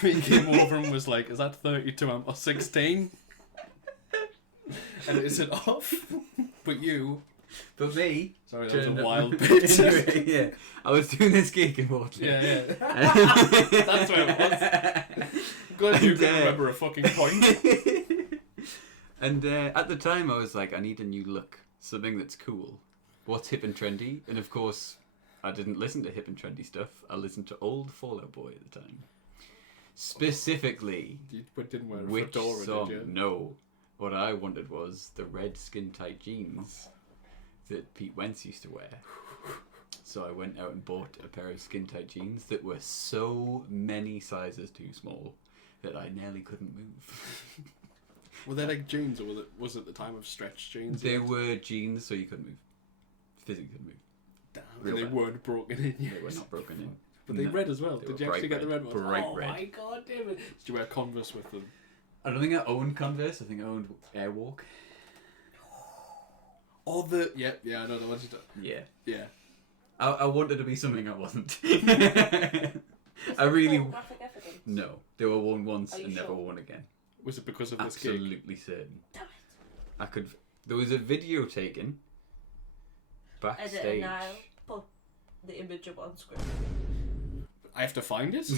He came over and was like, "Is that 32 amp or 16?" and it isn't off. But you... But me... Sorry, that was a turned up- wild bit. Anyway, yeah. I was doing this gig in Waterloo. Yeah. That's where it was. Good, you can remember a fucking point. And at the time, I was like, I need a new look. Something that's cool. What's hip and trendy? And of course, I didn't listen to hip and trendy stuff. I listened to old Fall Out Boy at the time. Specifically, You didn't wear a which fedora, song? did you? No. What I wanted was the red skin-tight jeans that Pete Wentz used to wear. So I went out and bought a pair of skin-tight jeans that were so many sizes too small that I nearly couldn't move. Were they like jeans, or was it the time of stretch jeans? They were jeans, so you couldn't move. Physically couldn't move. Damn, Real and they bad. weren't broken in yet. They were not broken in. But they No. red as well. They Did were you actually bright get the red ones? Bright oh red. my god, David! Did you wear Converse with them? I don't think I owned Converse. I think I owned Airwalk. Oh, yeah, I know the ones you do. Yeah. Yeah. I wanted to be something I wasn't. I really... Photographic evidence. No. They were worn once Are you and never sure? worn again. Was it because of this gig? Absolutely certain. Damn it. I could... There was a video taken Edit backstage. it now. Put the image up on screen. I have to find it?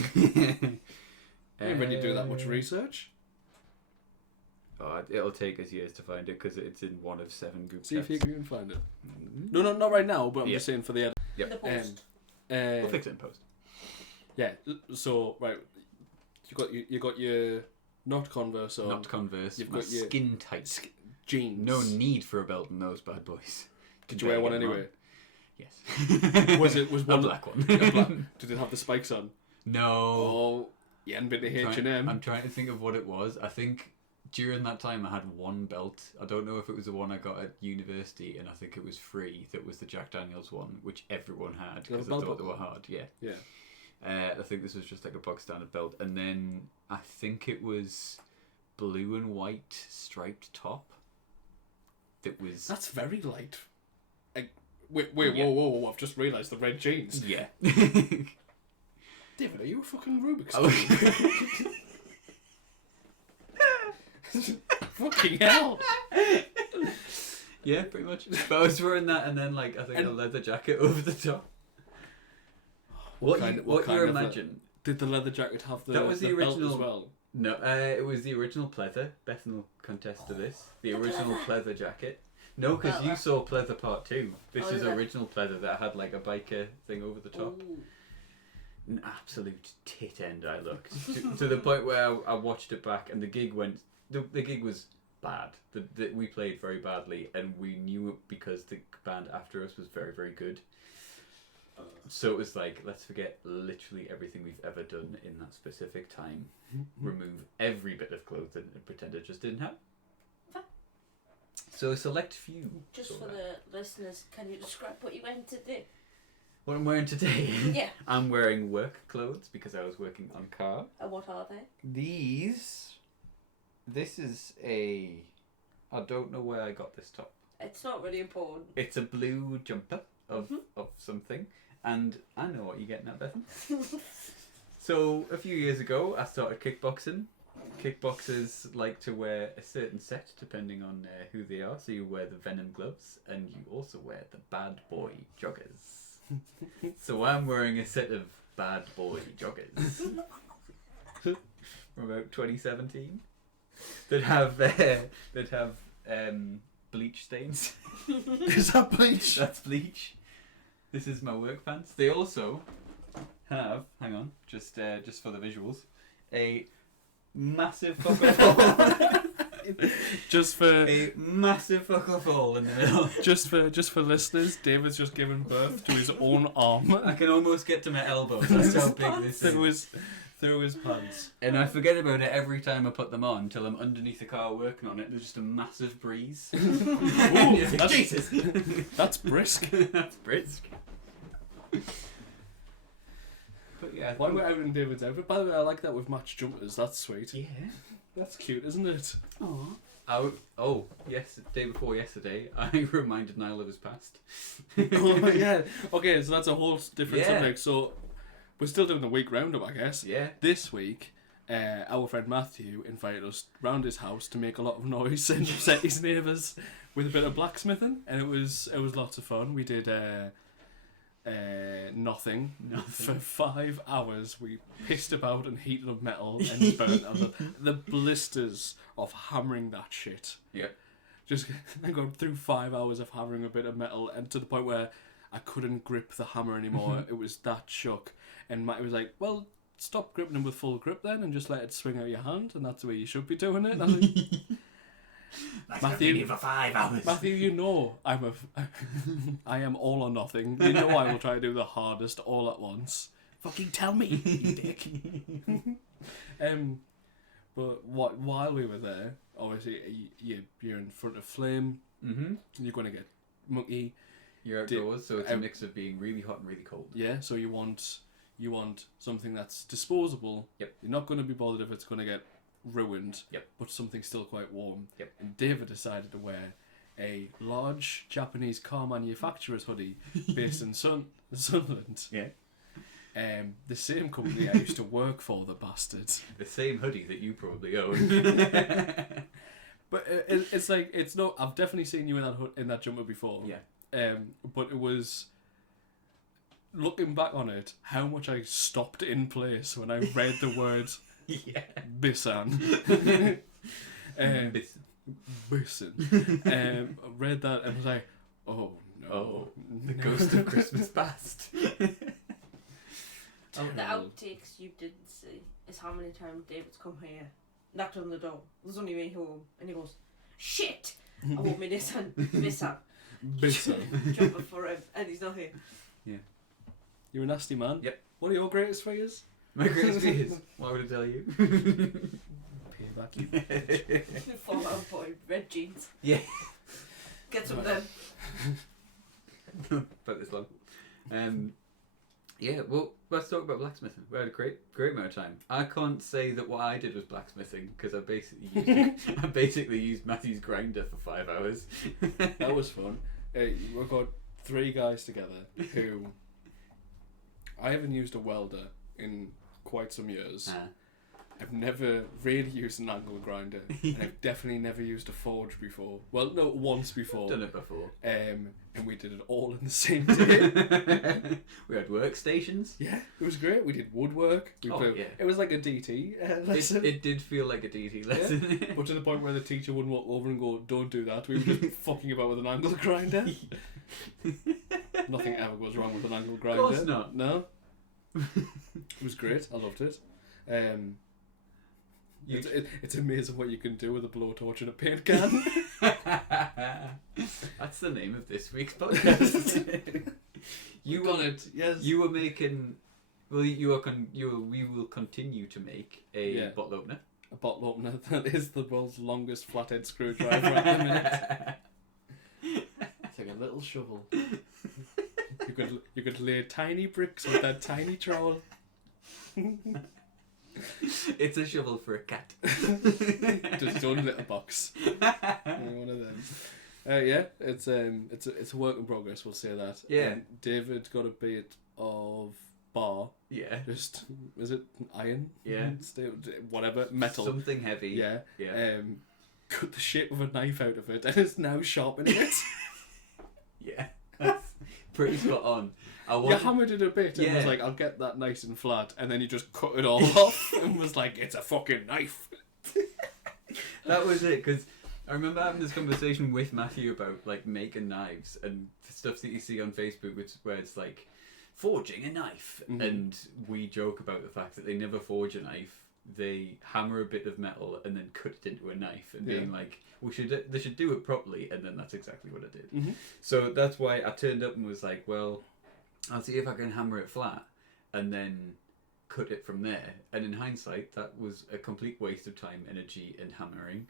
When you do that much research? Oh, it'll take us years to find it because it's in one of 7 group See if you chats. can find it. Mhm. No, not right now, but I'm Yeah. just saying for the edit. Yep. The post. We'll fix it in post. Yeah, so, right, you got your not Converse on. Not Converse. You've my got your skin tight. jeans. No need for a belt in those bad boys. Did you wear one anyway? Yes. Was one a black one? a black? Did it have the spikes on? No. Oh, you hadn't been to H&M. I'm trying to think of what it was. I think during that time I had one belt. I don't know if it was the one I got at university, and I think it was free. That was the Jack Daniels one, which everyone had Did you have because a I belt thought they were buckle? hard. Yeah. Yeah. I think this was just like a box standard belt, and then I think it was blue and white striped top. That was That's very light. Wait, Yeah. whoa, I've just realised the red jeans. yeah. David, are you a fucking Rubik's Oh. Cube? Fucking hell. Yeah, pretty much. But I was wearing that, and then like I think a leather jacket over the top. What kind you of imagine? Did the leather jacket have the, That was the belt original- as well? No, it was the original pleather. Bethan will contest to this. The original pleather jacket. No, because you saw pleather part 2. This Oh, is yeah. original pleather that had like a biker thing over the top. Ooh. An absolute tit end I looked to the point where I watched it back, and the gig went. The gig was bad. We played very badly, and we knew it because the band after us was very, very good. So it was like, let's forget literally everything we've ever done in that specific time. Remove every bit of clothing and pretend it just didn't happen. Fine. So a select few. Just saw for that. the listeners, can you describe what you went to do? What I'm wearing today. Yeah. I'm wearing work clothes because I was working on car. And what are they? This is a... I don't know where I got this top. It's not really important. It's a blue jumper of something. And I know what you're getting at, Bethan. So, a few years ago, I started kickboxing. Kickboxers like to wear a certain set depending on who they are. So you wear the Venom gloves, and you also wear the Bad Boy joggers. So I'm wearing a set of Bad Boy joggers from about 2017 that have bleach stains. Is that bleach? That's bleach. This is my work pants. They also have, hang on, just for the visuals, a massive fuck off hole. Just for A massive fuck off hole in the middle. just for listeners, David's just given birth to his own arm I can almost get to my elbows. That's how big this is. through his pants. And I forget about it every time I put them on until I'm underneath the car working on it. There's just a massive breeze. Ooh, It's like, that's- Jesus. That's brisk. That's brisk. But yeah, Why we're out in David's outfit? By the way, I like that with matched jumpers. That's sweet. yeah. That's cute, isn't it? Oh, yes, day before yesterday, I reminded Niall of his past. Oh yeah. Okay, so that's a whole different Yeah. subject. So we're still doing the week roundup, I guess. Yeah. This week, our friend Matthew invited us round his house to make a lot of noise and upset his neighbours with a bit of blacksmithing, and it was lots of fun. We did nothing for 5 hours. We pissed about and heated up metal and burnt the blisters of hammering that shit. Yeah. Just I got through 5 hours of hammering a bit of metal, and to the point where I couldn't grip the hammer anymore. It was that shook. And Matt was like, well, stop gripping him with full grip then and just let it swing out your hand, and that's the way you should be doing it. And I was like, Matthew, for 5 hours. Matthew, you know I am all or nothing. You know I will try to do the hardest all at once. Fucking tell me, you dick. But while we were there, obviously you're in front of flame. Mm-hmm. You're going to get mucky. You're outdoors, so it's a mix of being really hot and really cold. Yeah, so you want something that's disposable. Yep. You're not going to be bothered if it's going to get ruined. Yep. But something still quite warm. Yep. And David decided to wear a large Japanese car manufacturer's hoodie based in Sunderland. Yeah. The same company I used to work for, the bastard. The same hoodie that you probably own. But it's like, it's no. I've definitely seen you in that jumper before. Yeah. But it was, looking back on it, how much I stopped in place when I read the word Yeah. Bissan. Bissan. I read that and was like, oh no. Oh, the ghost of Christmas past. Oh, The no. outtakes you didn't see is how many times David's come here, knocked on the door. There's only me home, and he goes, "Shit! I want me this and Bissan." Bissan. Jumper for him, and he's not here. You're a nasty man. Yep. What are your greatest fears? My greatest fears. Why would I tell you? Payback, you. Fallout Boy, red jeans. Yeah. Get some of them. About this long. Yeah, well, let's talk about blacksmithing. We had a great amount of time. I can't say that what I did was blacksmithing because I basically used Matthew's grinder for 5 hours. That was fun. We've got 3 guys together who I haven't used a welder in quite some years. I've never really used an angle grinder, and I've definitely never used a forge before. Well, no, once before. Done it before. And we did it all in the same day. We had workstations. Yeah, it was great. We did woodwork. Yeah. It was like a DT lesson. It did feel like a DT lesson. Yeah. But to the point where the teacher wouldn't walk over and go, "Don't do that." We were just fucking about with an angle grinder. Nothing ever goes wrong with an angle grinder. Of course not. No. It was great. I loved it. It's amazing what you can do with a blowtorch and a paint can. That's the name of this week's podcast. You got it. Yes. You were making. Well, we will continue to make a bottle opener. A bottle opener that is the world's longest flathead screwdriver at the minute. It's like a little shovel. You could lay tiny bricks with that tiny trowel. It's a shovel for a cat. Just its own little box. One of them. It's a work in progress. We'll say that. Yeah. David got a bit of bar. Yeah. Just is it iron? Yeah. Whatever metal. Something heavy. Yeah. Yeah. Cut the shape of a knife out of it and is now sharpening it. Yeah. That's pretty spot on. You hammered it a bit and was like, "I'll get that nice and flat," and then you just cut it all off and was like, "It's a fucking knife." That was it, because I remember having this conversation with Matthew about like making knives and stuff that you see on Facebook, where it's like forging a knife, and we joke about the fact that they never forge a knife. They hammer a bit of metal and then cut it into a knife, and being like, they should do it properly, and then that's exactly what I did. Mm-hmm. So that's why I turned up and was like, well, I'll see if I can hammer it flat and then cut it from there. And in hindsight, that was a complete waste of time, energy, and hammering,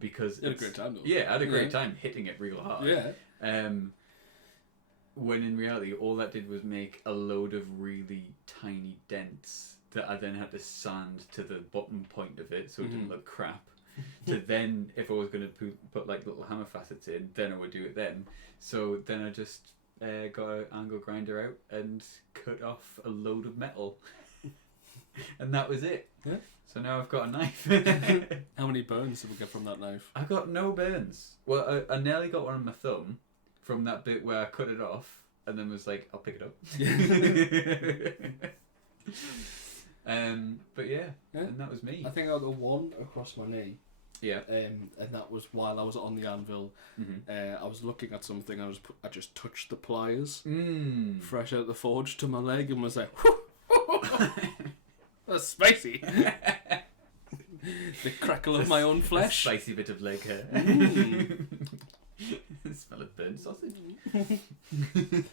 because You had a great time though. Yeah, I had a great time hitting it real hard. Yeah. When in reality, all that did was make a load of really tiny dents that I then had to sand to the bottom point of it so it didn't look crap. To then, if I was going to put like little hammer facets in, then I would do it then. So then I just got an angle grinder out and cut off a load of metal. And that was it. Yeah. So now I've got a knife. How many burns did we get from that knife? I got no burns. Well, I nearly got one on my thumb from that bit where I cut it off and then was like, I'll pick it up. But yeah, and that was me. I think I got one across my knee. Yeah. And that was while I was on the anvil. Mm-hmm. I was looking at something. I just touched the pliers fresh out the forge to my leg and was like, that's spicy. The crackle of my own flesh. A spicy bit of leg hair. Smell of burnt sausage. Is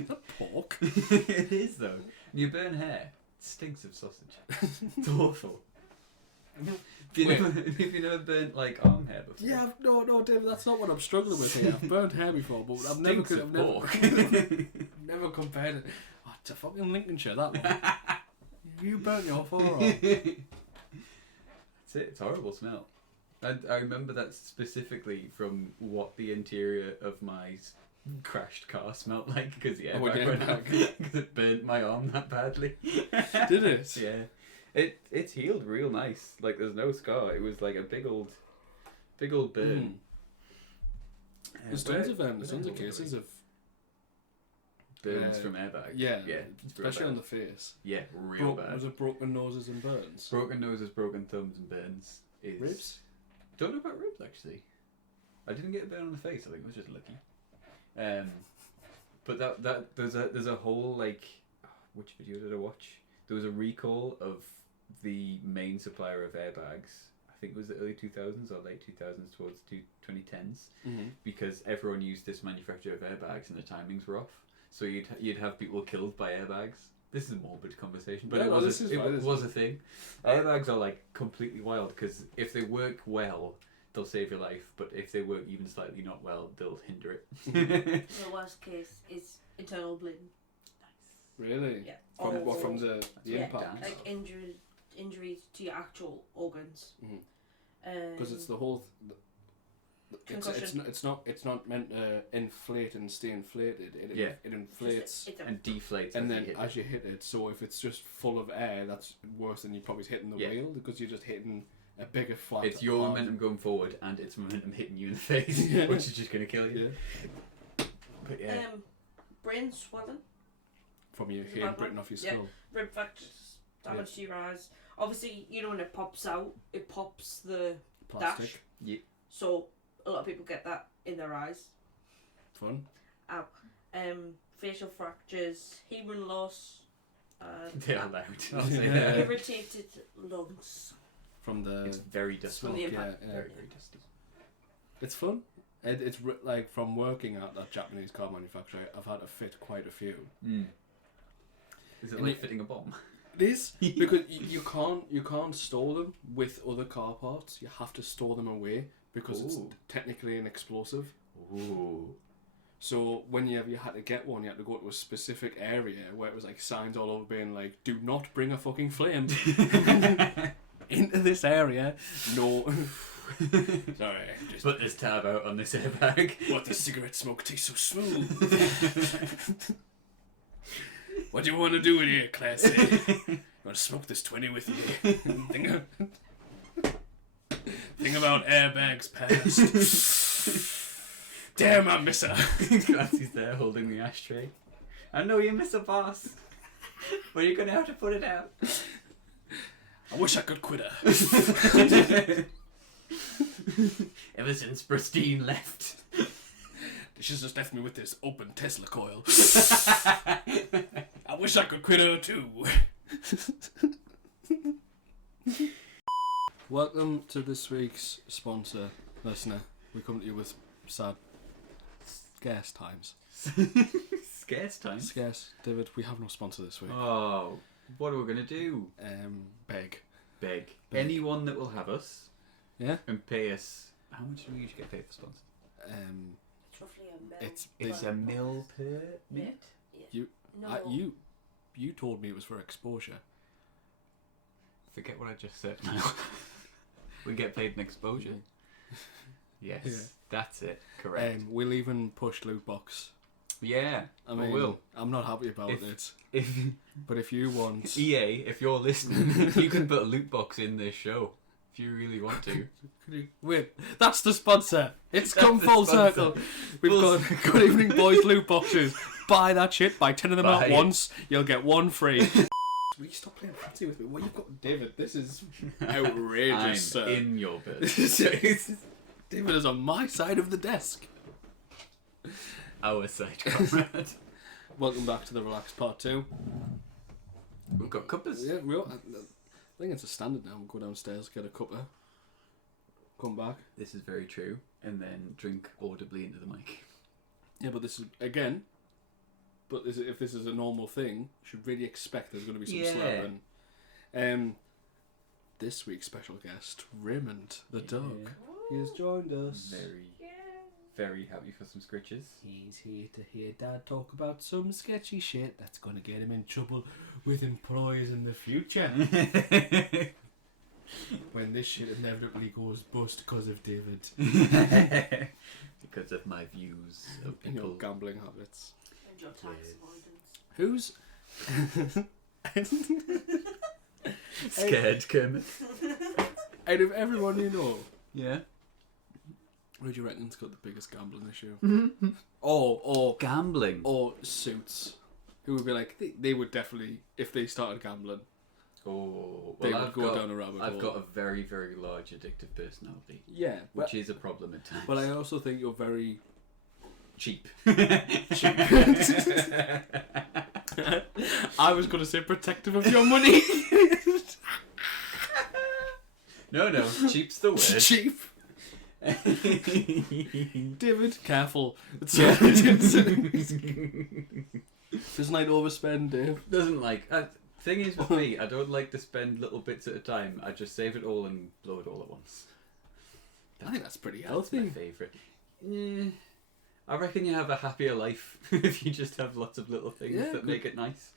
that pork? It is though. When you burn hair, it stinks of sausage. It's awful. Have you never burnt like arm hair before? Yeah, no, David, that's not what I'm struggling with here. I've burnt hair before, but I've never compared it. Oh, it's a fucking Lincolnshire, that one. You burnt your forearm. That's it. It's a horrible smell. And I remember that specifically from what the interior of my crashed car smelled like because the airbag went out because it burnt my arm that badly. Did it? Yeah. It's healed real nice. Like there's no scar. It was like a big old burn. There's tons of cases of burns from airbags. Yeah, yeah, especially on the face. Yeah, real bad. Was it broken noses and burns? Broken noses, broken thumbs, and burns. Ribs? Don't know about ribs actually. I didn't get a burn on the face. I think I was just lucky. But that there's a whole like, which video did I watch? There was a recall of the main supplier of airbags. I think it was the early 2000s or late 2000s towards 2010s, because everyone used this manufacturer of airbags and the timings were off. So you'd have people killed by airbags. This is a morbid conversation, but it was a thing. Airbags are like completely wild because if they work well, they'll save your life, but if they work even slightly not well, they'll hinder it. The worst case is internal bleeding. Really? Yeah. From the impact? Like injuries to your actual organs. Because it's the whole. It's not meant to inflate and stay inflated. It inflates and deflates, and then as you hit it. So if it's just full of air, that's worse than you probably hitting the wheel because you're just hitting a bigger flat. It's your momentum going forward and it's momentum hitting you in the face, which is just going to kill you. Yeah. But yeah. Brain swelling. From your head bitten off your skull. Rib fractures, damage to your eyes. Obviously, when it pops out, it pops the plastic. dash. Yeah. So a lot of people get that in their eyes. Fun. Ow. Facial fractures, hearing loss. They are loud. I'll say that. Irritated lungs. From the. It's very dusty. From the impact. Very, very dusty. It's fun. It's like from working at that Japanese car manufacturer, I've had to fit quite a few. Is it like fitting a bomb? It is because you can't store them with other car parts. You have to store them away because it's technically an explosive. Ooh. So when you had to get one, you had to go to a specific area where it was like signs all over being like, "Do not bring a fucking flame into this area." No. Sorry, just put this tab out on this airbag. What, the cigarette smoke tastes so smooth. What do you want to do in here, class A? You want to smoke this 20 with you? Think about airbags past. Damn, I miss her. Clancy's there holding the ashtray. I know you miss a boss, but you're going to have to put it out. I wish I could quit her. Ever since Pristine left. She's just left me with this open Tesla coil. I wish I could quit her too. Welcome to this week's sponsor, listener. We come to you with scarce times. Scarce times? Scarce. David, we have no sponsor this week. Oh, what are we going to do? Beg. Anyone that will have us. Yeah. And pay us. How much do we usually get paid for sponsors? It's roughly a mil. It's a mil per minute? Yeah. You told me it was for exposure. Forget what I just said now. We get paid in exposure. Yes, that's it. Correct. We'll even push loot box Yeah, I mean, will. I'm not happy about it. If But if you want... EA, if you're listening, you can put a loot box in this show if you really want to. Wait, that's the sponsor. It's come the full sponsor. circle. We've got Good Evening Boys loot boxes. Buy that shit. Buy 10 of them Buy at it. onst. You'll get one free. Will you stop playing fancy with me? What you've got, David? This is outrageous, I'm sir. in your bed. David is on my side of the desk. Our side, comrade. Welcome back to the Relaxed Part 2. We've got cuppers. Yeah, I think it's a standard now. We'll go downstairs, get a cuppa, come back. This is very true. And then drink audibly into the mic. Yeah, but this is, again, if this is a normal thing, you should really expect there's going to be some slurping. This week's special guest, Raymond, the dog. He has joined us. Very happy for some scritches. He's here to hear Dad talk about some sketchy shit that's going to get him in trouble with employers in the future. When this shit inevitably goes bust because of David. Because of my views of And people. your gambling habits. And your tax avoidance. Who's... Scared, Kermit. Out of everyone you know, Yeah. who do you reckon's got the biggest gambling issue? or Gambling. Or Suits. Who would be like, they would definitely, if they started gambling, Oh, they well, would go down a rabbit hole. I've got a very, very large addictive personality, Yeah, which is a problem at times. but I also think you're very cheap. I was going to say protective of your money. No, cheap's the word. Cheap. David, careful. Doesn't like overspend, Dave. Doesn't like. Thing is with me, I don't like to spend little bits at a time. I just save it all and blow it all at once. I think that's pretty That's healthy. my favourite. Yeah. I reckon you have a happier life if you just have lots of little things Yeah, that good. make it nice.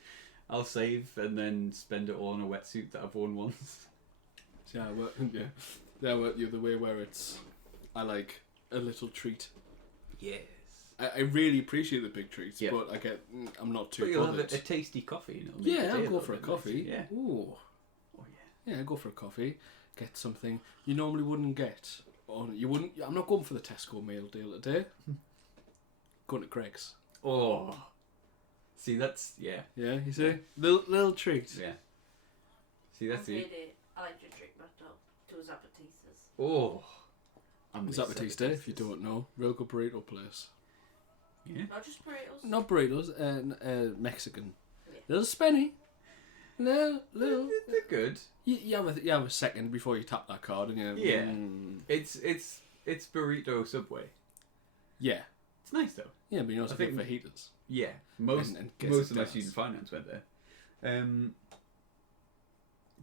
I'll save and then spend it all on a wetsuit that I've worn once. Yeah, I work the other way where it's, I like a little treat. Yes. I really appreciate the big treats, Yeah. but I'm not too But you'll have bothered. a tasty coffee. And it'll make Yeah, the day I'll go little for a bit coffee. nicer. Yeah. Ooh. Oh yeah. Yeah, go for a coffee. Get something you normally wouldn't get. Or you wouldn't. I'm not going for the Tesco meal deal today. Going to Craig's. Oh. See, that's yeah. Yeah, you see, little treat. Yeah. See, that's it. I like to drink that up to his appetizers. Oh. I'm Zapatista, if you don't know, real good burrito place. Yeah. Not just burritos. Not burritos, Mexican. Yeah. Little spenny. Little. They're good. You have a second before you tap that card, and you. Yeah. It's burrito Subway. Yeah. It's nice though. Yeah, but you also I think- get fajitas. Yeah. Most And most of my quesadillas. student finance went there.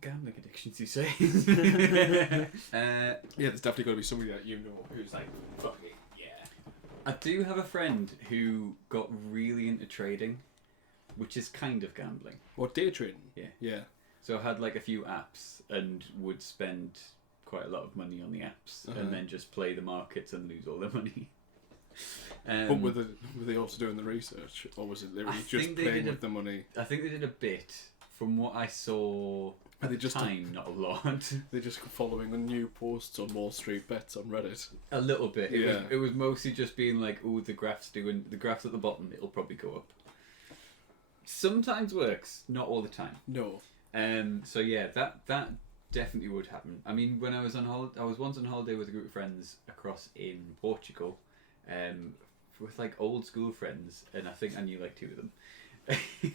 Gambling addictions, you say? Yeah, there's definitely got to be somebody that you know who's like, fuck it, yeah. I do have a friend who got really into trading, which is kind of gambling. What, day trading? Yeah. Yeah. So I had like a few apps and would spend quite a lot of money on the apps Uh-huh. and then just play the markets and lose all the money. But were they also doing the research, or was it literally I just think they playing did with the money? I think they did a bit. From what I saw Are at they the just time, not a lot. They're just following the new posts on Wall Street Bets on Reddit. A little bit. Yeah. It was mostly just being like, oh, the graph's at the bottom, it'll probably go up. Sometimes works, not all the time. No. So yeah, that definitely would happen. I mean, when I was on holiday, I was once on holiday with a group of friends across in Portugal, with like old school friends, and I think I knew like two of them.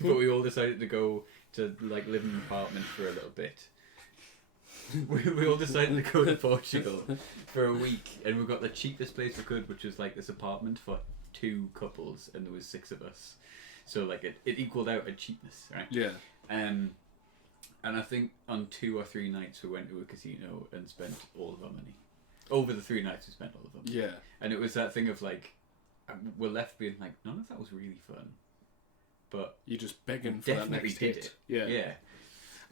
But we all decided to go to like live in an apartment for a little bit. We all decided to go to Portugal for a week, and we got the cheapest place we could, which was like this apartment for 2 couples, and there was 6 of us. So like it equaled out at cheapness, right? Yeah. And I think on 2 or 3 nights we went to a casino and spent all of our money. Over the 3 nights we spent all of them. Yeah. And it was that thing of like, we're left being like, none of that was really fun. But You're just begging for that definitely next did hit. it. Yeah. Yeah.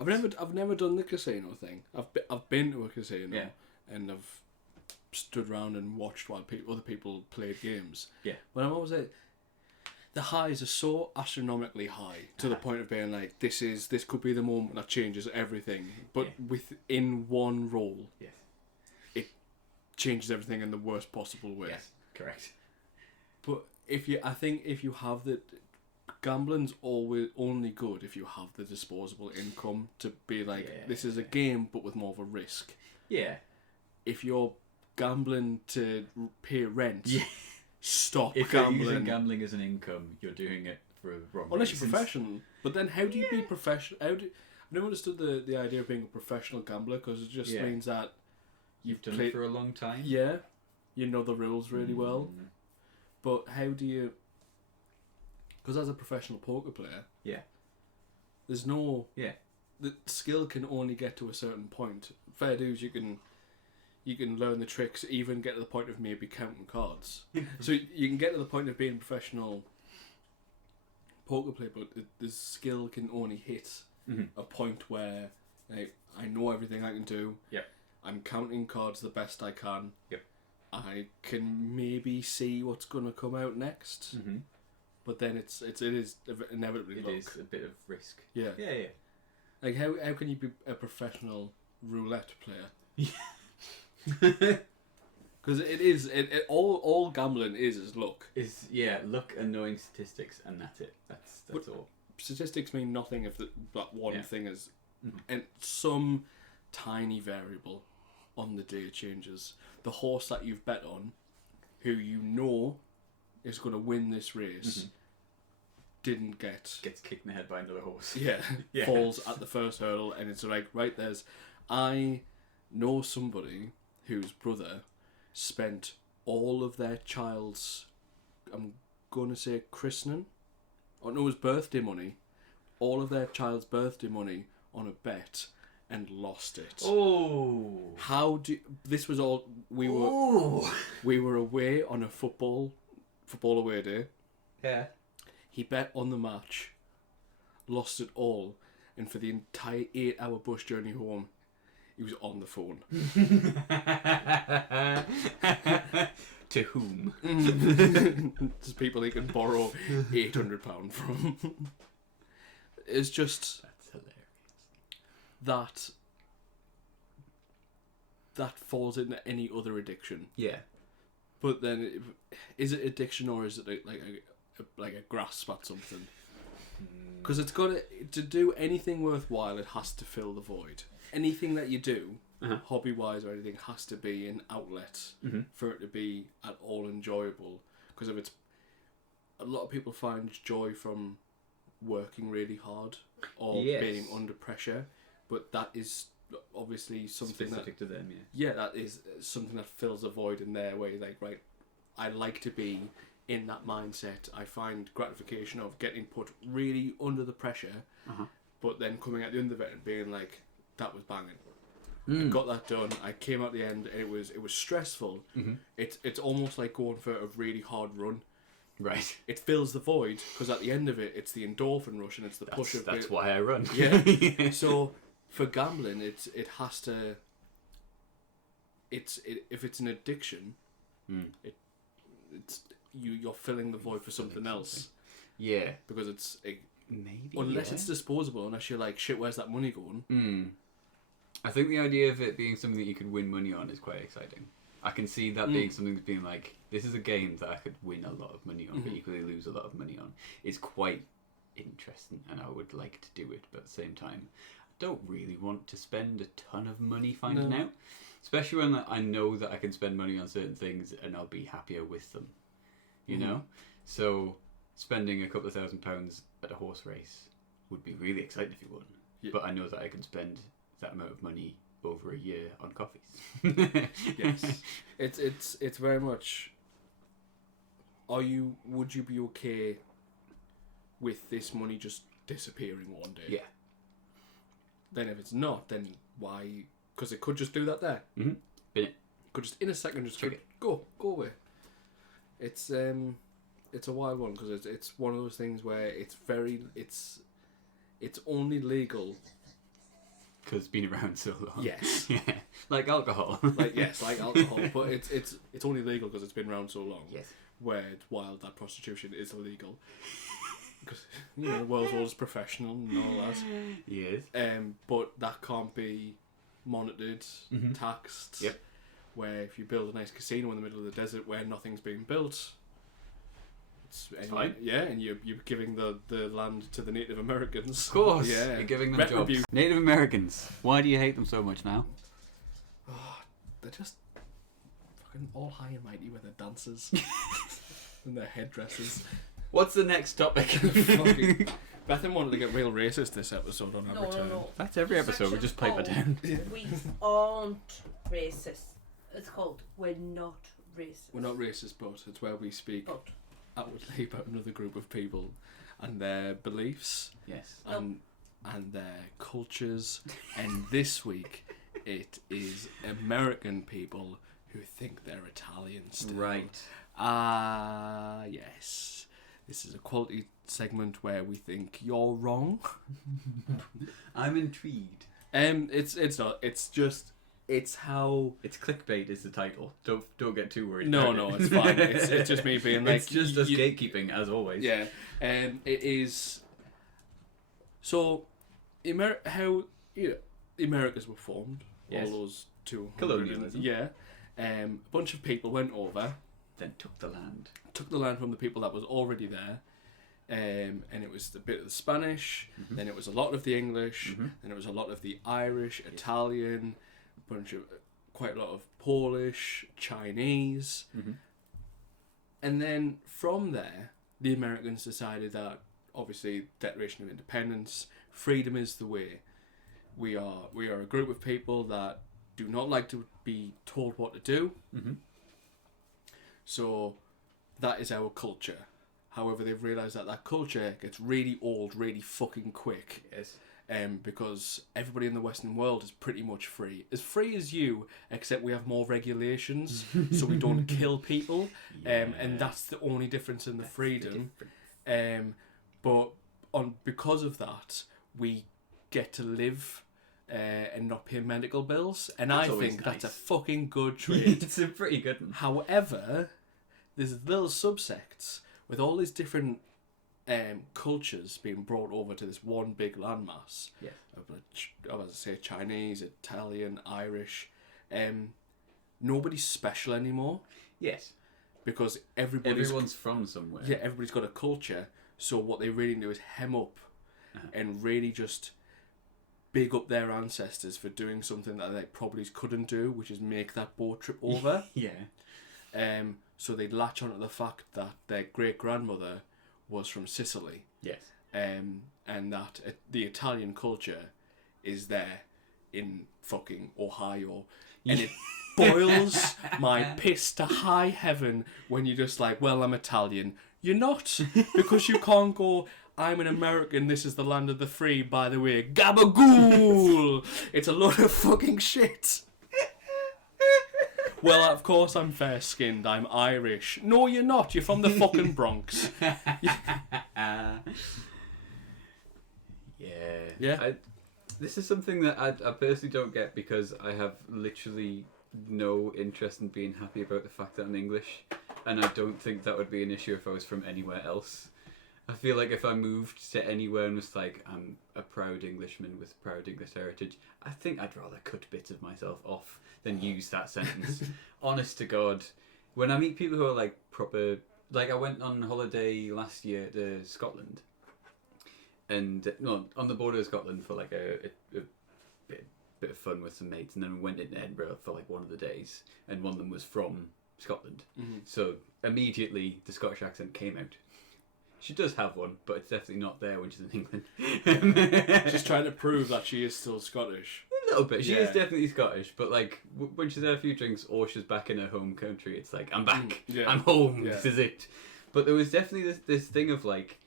I've never done the casino thing. I've been to a casino, Yeah. and I've stood around and watched while other people played games. Yeah. But I'm always like, the highs are so astronomically high to the point of being like, this could be the moment that changes everything. But within one roll, Yes. it changes everything in the worst possible way. Yes. Correct. But I think if you have gambling's always only good if you have the disposable income to be like, this is a game but with more of a risk. Yeah. If you're gambling to pay rent, stop If gambling. you're using gambling as an income, you're doing it for wrong Unless reasons. you're professional. But then how do you be professional? I've never understood the idea of being a professional gambler, because it just means that You've done it for a long time. Yeah, you know the rules really well. But how do you... Because as a professional poker player, there's no... The skill can only get to a certain point. Fair dues, you can learn the tricks, even get to the point of maybe counting cards. So you can get to the point of being a professional poker player, but the skill can only hit a point where I know everything I can do. I'm counting cards the best I can. I can maybe see what's going to come out next. But then it is inevitably luck. It is a bit of risk. Yeah. Yeah. Like how can you be a professional roulette player? Because all gambling is luck. Luck and knowing statistics, and that's it. That's all. Statistics mean nothing if that one thing is, and some tiny variable on the day changes. The horse that you've bet on, who you know is going to win this race, gets kicked in the head by another horse. Falls at the first hurdle, and it's like, right, I know somebody whose brother spent all of their child's, I'm going to say christening, or no, it was birthday money, all of their child's birthday money on a bet and lost it. Oh. This was all, we were away on a football away day. Yeah. He bet on the match, lost it all, and for the entire 8-hour bus journey home, he was on the phone. To whom? Just people he can borrow £800 from. It's just... That's hilarious. That falls into any other addiction. Yeah. But then, is it addiction, or is it like a grasp at something? Because it's got to do anything worthwhile, it has to fill the void. Anything that you do, hobby-wise or anything, has to be an outlet for it to be at all enjoyable. Because if it's... A lot of people find joy from working really hard or being under pressure, but that is obviously something specific to them, that is something that fills a void in their way. Like, right, I like to be in that mindset. I find gratification of getting put really under the pressure, but then coming at the end of it and being like, that was banging. I got that done. I came out the end. And it was stressful. It's almost like going for a really hard run. Right. It fills the void because at the end of it, it's the endorphin rush and it's the push of. That's why I run. Yeah. So for gambling, it has to. If it's an addiction, you're filling the void for something else. Yeah. Because maybe unless it's disposable, unless you're like, shit, where's that money going? I think the idea of it being something that you could win money on is quite exciting. I can see that being something that's being like, this is a game that I could win a lot of money on, but equally lose a lot of money on. It's quite interesting, and I would like to do it, but at the same time, I don't really want to spend a ton of money finding out. Especially when I know that I can spend money on certain things and I'll be happier with them. You know? So, spending a couple of £1,000s at a horse race would be really exciting if you won. Yeah. But I know that I can spend that amount of money over a year on coffees. Yes. It's very much, would you be okay with this money just disappearing one day? Yeah. Then if it's not, then why? Because it could just do that there. Bin it. Could just in a second just go away. It's a wild one because it's one of those things where it's only legal Because it's been around so long. Yes. Yeah. Like alcohol. Like alcohol, but it's only legal because it's been around so long. Yes. Where it's wild that prostitution is illegal. Because the world's oldest professional and all that. Yes. But that can't be monitored, taxed. Yep. Where if you build a nice casino in the middle of the desert where nothing's being built, it's fine. Yeah, and you're giving the land to the Native Americans. Of course. Yeah. You're giving them Retribution. jobs. Native Americans. Why do you hate them so much now? Oh, they're just fucking all high and mighty with their dances and their headdresses. What's the next topic? Fucking Bethan wanted to get real racist this episode on our return. No. That's every episode. We just pipe it down. We aren't racist. It's called We're Not Racist. We're not racist, but it's where we speak outwardly about another group of people and their beliefs Yes. and their cultures. And this week, it is American people who think they're Italian still. Right. Yes. This is a quality segment where we think you're wrong. I'm intrigued. It's not. It's just. It's how. It's clickbait is the title. Don't get too worried. No, about it. it's fine. It's just me being like. It's just us gatekeeping as always. Yeah. It is. So, how the Americas were formed. Yes. All those 200. Colonialism. Yeah. A bunch of people went over. Then took the land. Took the land from the people that was already there. And it was a bit of the Spanish, then it was a lot of the English, then it was a lot of the Irish, Italian, quite a lot of Polish, Chinese. And then from there, the Americans decided that, obviously, Declaration of Independence, freedom is the way. We are a group of people that do not like to be told what to do. So that is our culture. However, they've realised that culture gets really old really fucking quick. Yes. Because everybody in the Western world is pretty much free. As free as you, except we have more regulations, so we don't kill people. And that's the only difference in the freedom. But because of that, we get to live and not pay medical bills. And That's I always think nice. that's a fucking good trade. It's a pretty good one. However, there's little subsects with all these different cultures being brought over to this one big landmass. Yeah. I was to say Chinese, Italian, Irish. Nobody's special anymore Yes. because Everyone's from somewhere. yeah, everybody's got a culture. So what they really do is hem up and really just big up their ancestors for doing something that they probably couldn't do, which is make that boat trip over. Yeah. So they'd latch onto the fact that their great-grandmother was from Sicily. Yes. And that the Italian culture is there in fucking Ohio. And it boils my piss to high heaven when you're just like, well, I'm Italian. You're not, because you can't go, I'm an American, this is the land of the free, by the way. Gabagool! It's a load of fucking shit. Well, of course I'm fair-skinned, I'm Irish. No, you're not, you're from the fucking Bronx. Yeah. This is something that I personally don't get because I have literally no interest in being happy about the fact that I'm English, and I don't think that would be an issue if I was from anywhere else. I feel like if I moved to anywhere and was like, I'm a proud Englishman with proud English heritage, I think I'd rather cut bits of myself off than use that sentence. Honest to God. When I meet people who are like proper... Like I went on holiday last year to Scotland. And, no, on the border of Scotland for like a bit of fun with some mates. And then we went into Edinburgh for like one of the days. And one of them was from Scotland. Mm-hmm. So immediately the Scottish accent came out. She does have one, but it's definitely not there when she's in England. She's trying to prove that she is still Scottish. A little bit. She is Yeah. definitely Scottish, but like when she's had a few drinks or she's back in her home country, it's like, I'm back. Yeah. I'm home. Yeah. This is it. But there was definitely this thing of like,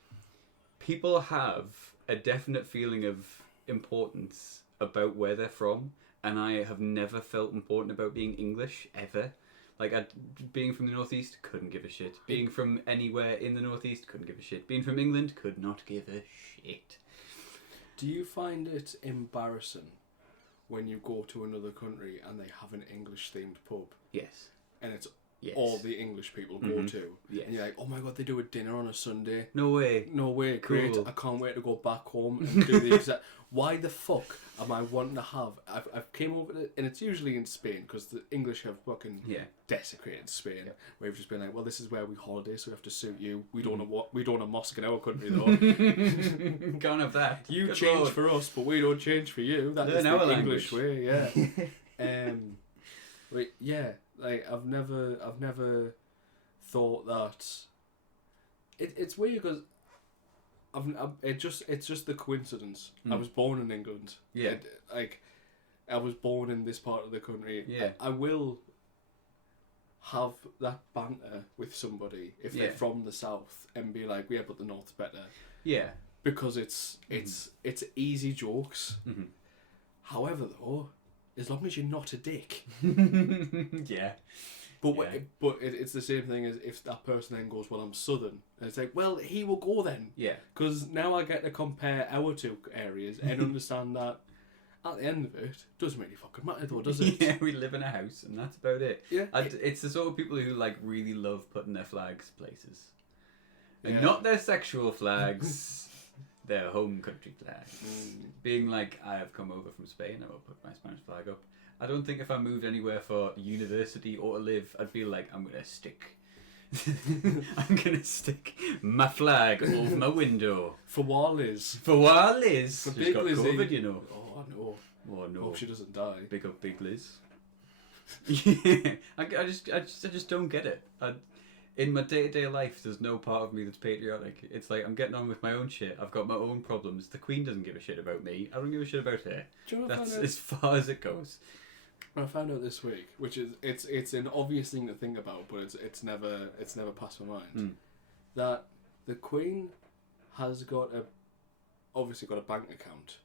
people have a definite feeling of importance about where they're from, and I have never felt important about being English, ever. Like, being from the Northeast, couldn't give a shit. Being from anywhere in the Northeast, couldn't give a shit. Being from England, could not give a shit. Do you find it embarrassing when you go to another country and they have an English themed pub Yes. and it's Yes. all the English people go to, Yes. and you're like, oh my god, they do a dinner on a Sunday. No way. No way, great! Cool. I can't wait to go back home and do the exact. Why the fuck am I wanting to have? I've came over to, and it's usually in Spain because the English have fucking desecrated Spain. Yeah. Where we've just been like, well, this is where we holiday, so we have to suit you. We don't know we don't have a mosque in our country though. Can't have that. You Good change Lord. for us, but we don't change for you. That is Learn the our English language. way, yeah. Wait, yeah. Like I've never thought that. It's weird because it's just the coincidence. I was born in England. Yeah. I was born in this part of the country. Yeah. I will have that banter with somebody if they're from the south and be like, yeah, but the north's better. Yeah. Because it's easy jokes. Mm-hmm. However, though, as long as you're not a dick. Yeah. But it's the same thing as if that person then goes, well, I'm southern. And it's like, well, he will go then. Yeah. Because now I get to compare our two areas and understand that at the end of it, doesn't really fucking matter though, does it? Yeah, we live in a house and that's about it. Yeah. It's the sort of people who like really love putting their flags places. And Yeah. not their sexual flags, their home country flags. Being like, I have come over from Spain, I will put my Spanish flag up. I don't think if I moved anywhere for university or to live, I'd feel like I'm gonna stick my flag over my window. For while Liz. For while Liz, For she's big got Lizzie. COVID, you know. Oh, I know. Oh no. Hope she doesn't die. Big up, big Liz. Yeah, I just don't get it. In my day-to-day life, there's no part of me that's patriotic. It's like I'm getting on with my own shit. I've got my own problems. The Queen doesn't give a shit about me. I don't give a shit about her. Do you know what I That's found out? as far as it goes. I found out this week, which is it's an obvious thing to think about, but it's never passed my mind. That the Queen has obviously got a bank account,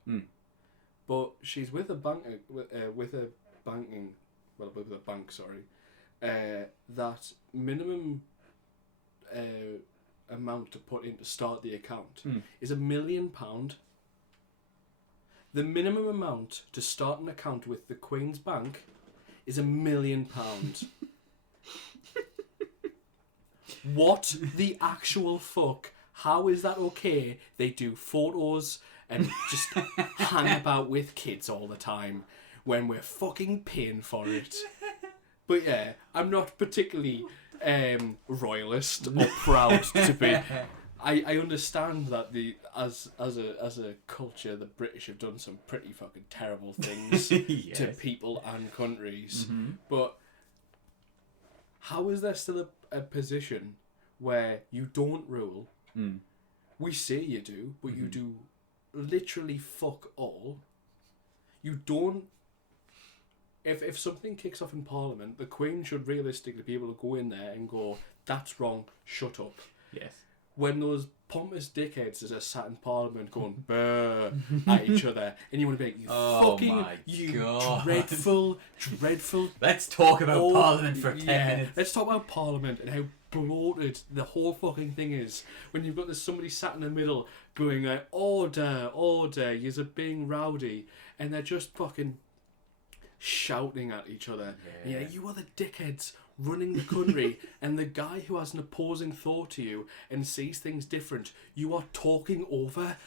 but she's with a bank with a bank, that minimum amount to put in to start the account is £1 million. The minimum amount to start an account with the Queen's Bank is £1 million. What the actual fuck? How is that okay? They do photos and just hang about with kids all the time when we're fucking paying for it. But yeah, I'm not particularly royalist or proud to be. I understand that as a culture, the British have done some pretty fucking terrible things Yes. to people and countries. But how is there still a position where you don't rule? We say you do, but you do literally fuck all. You don't. If something kicks off in Parliament, the Queen should realistically be able to go in there and go, "That's wrong. Shut up." Yes. When those pompous dickheads are sat in Parliament going "brr" at each other, and you want to be like, "You God. dreadful." Let's talk about Parliament for 10 minutes. Let's talk about Parliament and how bloated the whole fucking thing is. When you've got somebody sat in the middle going like, "Order, order," you're being rowdy, and they're just fucking shouting at each other. Yeah. Yeah, you are the dickheads running the country, and the guy who has an opposing thought to you and sees things different, you are talking over.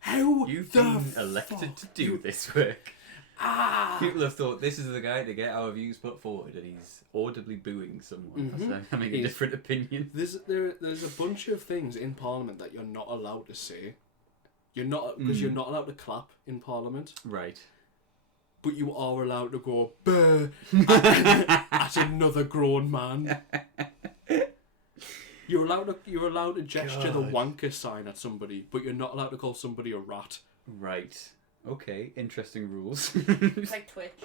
How You've the been elected fuck to do this work. Ah! People have thought this is the guy to get our views put forward, and he's audibly booing someone for having a different opinion. There's a bunch of things in Parliament that you're not allowed to say. You're not, because you're not allowed to clap in Parliament. Right. But you are allowed to go "Brr" at another grown man. You're allowed to gesture the wanker sign at somebody, but you're not allowed to call somebody a rat. Right. Okay. Interesting rules. It's like Twitch.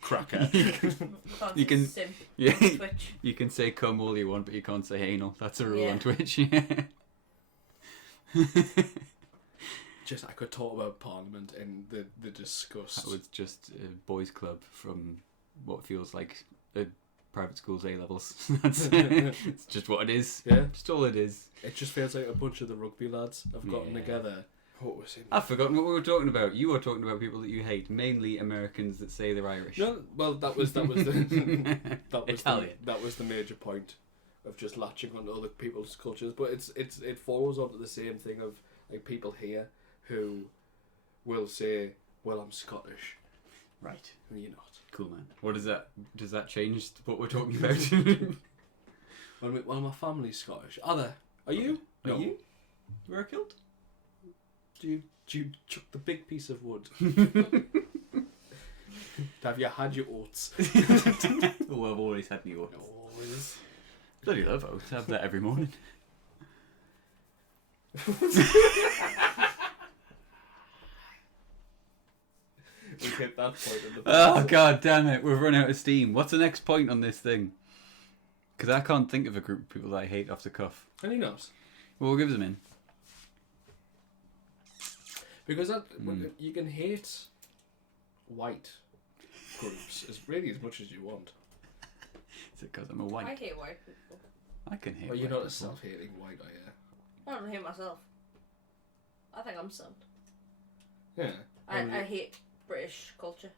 Cracker. You can- Simp. Yeah. Twitch. You can say "come" all you want, but you can't say "anal." That's a rule Yeah. on Twitch. Just I could talk about Parliament and the disgust. That was just a boys' club from what feels like a private school's A levels. That's it's just what it is. Yeah. Just all it is. It just feels like a bunch of the rugby lads have gotten Yeah. together What was it? I've forgotten what we were talking about. You were talking about people that you hate, mainly Americans that say they're Irish. No, well, that was the Italian. That was the major point of just latching onto other people's cultures. But it follows onto the same thing of like people here who will say, "Well, I'm Scottish." Right. And you're not. Cool, man. What does that change what we're talking about? Well, my family's Scottish. Are you? Are No. you? You wear a kilt? Do you chuck the big piece of wood? Have you had your oats? Oh, I've always had my oats. Always. Bloody love oats. I have that every morning. We hit that point in the Oh, god damn it. We've run out of steam. What's the next point on this thing? Because I can't think of a group of people that I hate off the cuff. And he knows. Well, we'll give them in. Because you can hate white groups as really as much as you want. Is it because I'm a I white? hate white people. I can hate Well, you're white not a people. self-hating white, are you? I don't hate myself. I think I'm sound. Yeah. I hate British culture.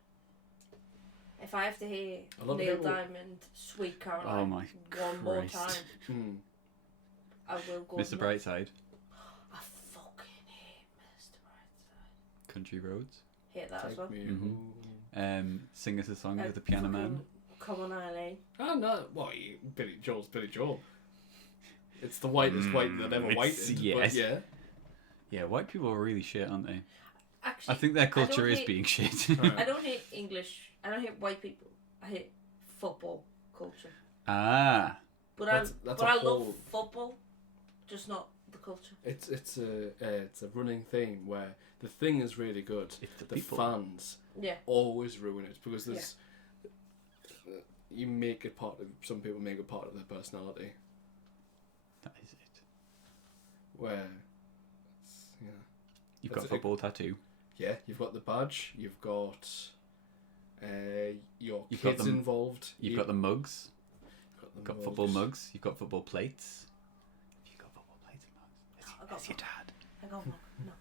If I have to hear A lot of Neil people- Diamond, Sweet Caroline Oh my one more Christ. time, Hmm. I will go. Mr. nuts. Brightside. I fucking hate Mr. Brightside. Country Roads. Hate that as Take well. me Mhm. home. Sing us a song with the piano man. Come on, Eileen. Oh no! Well, Billy Joel. It's the whitest white that ever it's- whited. yes. But yeah. Yeah, white people are really shit, aren't they? Actually, I think their don't culture is hate- being shit. Right. I don't hate English. I don't hate white people. I hate football culture. Ah. But That's a I whole- love football, just not the culture. It's a running theme where the thing is really good. It's the The people. fans Yeah. always ruin it because there's you make it part of some people make it part of their personality That is it. where You've That's got a it. football tattoo. yeah, you've got the badge, you've got your You've got kids them- involved, You've got the mugs. got You've got football mugs. You've got football plates. You've got football plates and mugs. I got That's your dad. I got one. No.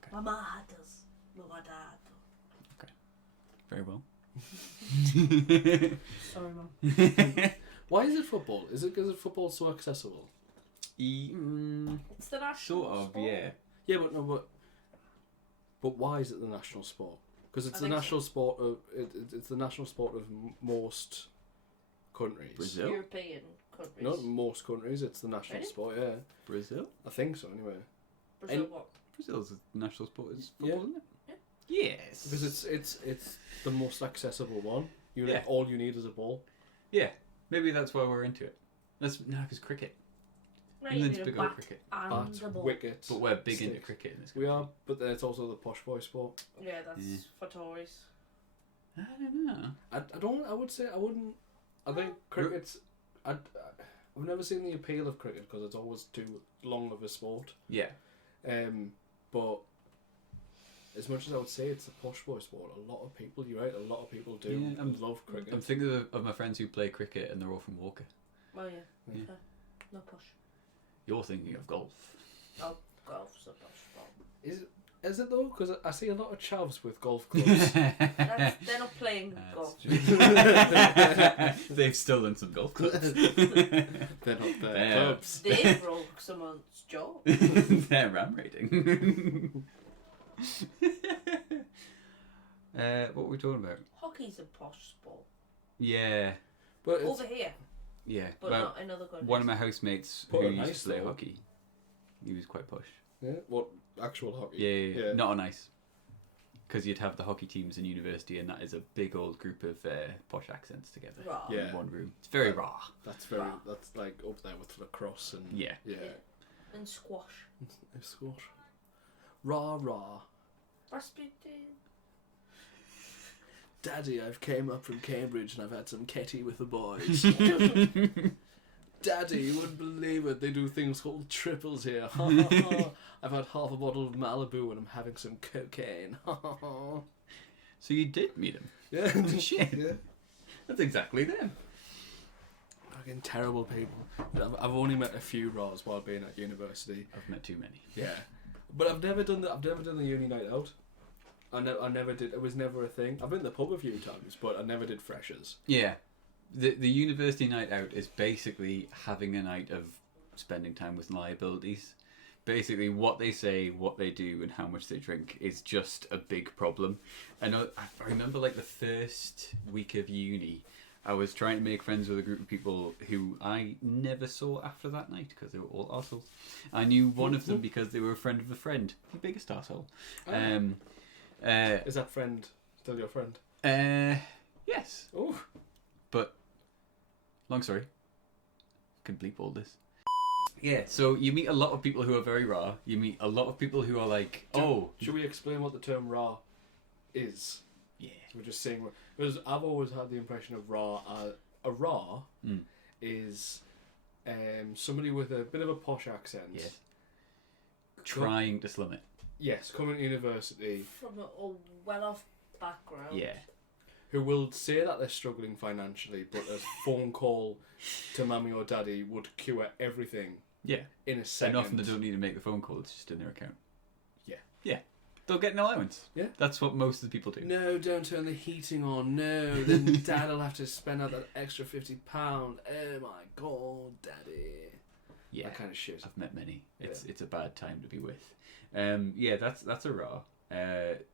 Okay. My mum does. But my dad does. Very well. Sorry, mum. Why is it football? Is it because football's so accessible? It's the national Sort of, sport. yeah. Yeah, but why is it the national sport? Because it's I the think so. national sport of it's the national sport of most countries. Brazil? European countries. Not most countries. It's the national Really? sport. Yeah, Brazil? I think so. Anyway, Brazil and- what? Brazil's national sport is Yeah. football, isn't it? Yes. because it's the most accessible one. Yeah. All you need is a ball. Yeah. Maybe that's why we're into it. Because cricket. Right, England's you need big a on bat cricket. and Bat, a ball. wicket. But we're big into stick. cricket in this We country. are, but then it's also the posh boy sport. Yeah, that's Yeah. for Tories. I don't know. I don't. I would say I wouldn't. I think cricket's. I've never seen the appeal of cricket because it's always too long of a sport. Yeah. But as much as I would say it's a posh boy sport, a lot of people, you're right, a lot of people do Yeah, love cricket. I'm thinking of my friends who play cricket and they're all from Walker. Oh yeah. Yeah. No push. You're thinking of golf. Oh, golf's a push sport. Is it though? Because I see a lot of chavs with golf clubs. They're not playing golf. They've stolen some golf clubs. They're not their Yeah. clubs. They broke someone's jaw. They're ram raiding. What were we talking about? Hockey's a posh sport. Yeah. But it's, Over here, Yeah. but well, not in other countries. one of my housemates Put who it used nice, to play though. hockey, he was quite push. yeah, what actual hockey? Yeah. Yeah. Not on ice. Because you'd have the hockey teams in university, and that is a big old group of posh accents together Raw. Yeah. in one room. It's very raw. That's Wow. that's like up there with lacrosse and Yeah. yeah. And squash. It's squash. Rah. Rasputin. Daddy, I've came up from Cambridge and I've had some ketty with the boys. Daddy, you wouldn't believe it. They do things called triples here. I've had half a bottle of Malibu and I'm having some cocaine. So you did meet him. Yeah. Shit. Yeah. That's exactly them. Fucking terrible people. I've only met a few Raws while being at university. I've met too many. Yeah. But I've never done the uni night out. I never did. It was never a thing. I've been to the pub a few times, but I never did freshers. Yeah. The university night out is basically having a night of spending time with liabilities. Basically, what they say, what they do, and how much they drink is just a big problem. And I remember, like, the first week of uni, I was trying to make friends with a group of people who I never saw after that night because they were all arseholes. I knew one of them because they were a friend of a friend, the biggest arsehole. Is that friend still your friend? Yes. Oh. But, long story. Can bleep all this. Yeah, so you meet a lot of people who are very raw. You meet a lot of people who are like, Should we explain what the term raw is? Yeah. We're just saying, because I've always had the impression of raw. A raw is somebody with a bit of a posh accent. Yes. Trying to slum it. Yes, coming to university. From a well-off background. Yeah. Who will say that they're struggling financially, but a phone call to mummy or daddy would cure everything. Yeah. In a second. And often they don't need to make the phone call, it's just in their account. Yeah. Yeah. They'll get an allowance. Yeah. That's what most of the people do. No, don't turn the heating on. No, then dad will have to spend out that extra £50. Oh my god, daddy. Yeah. That kind of shit. I've met many. It's a bad time to be with. Yeah, that's a raw. It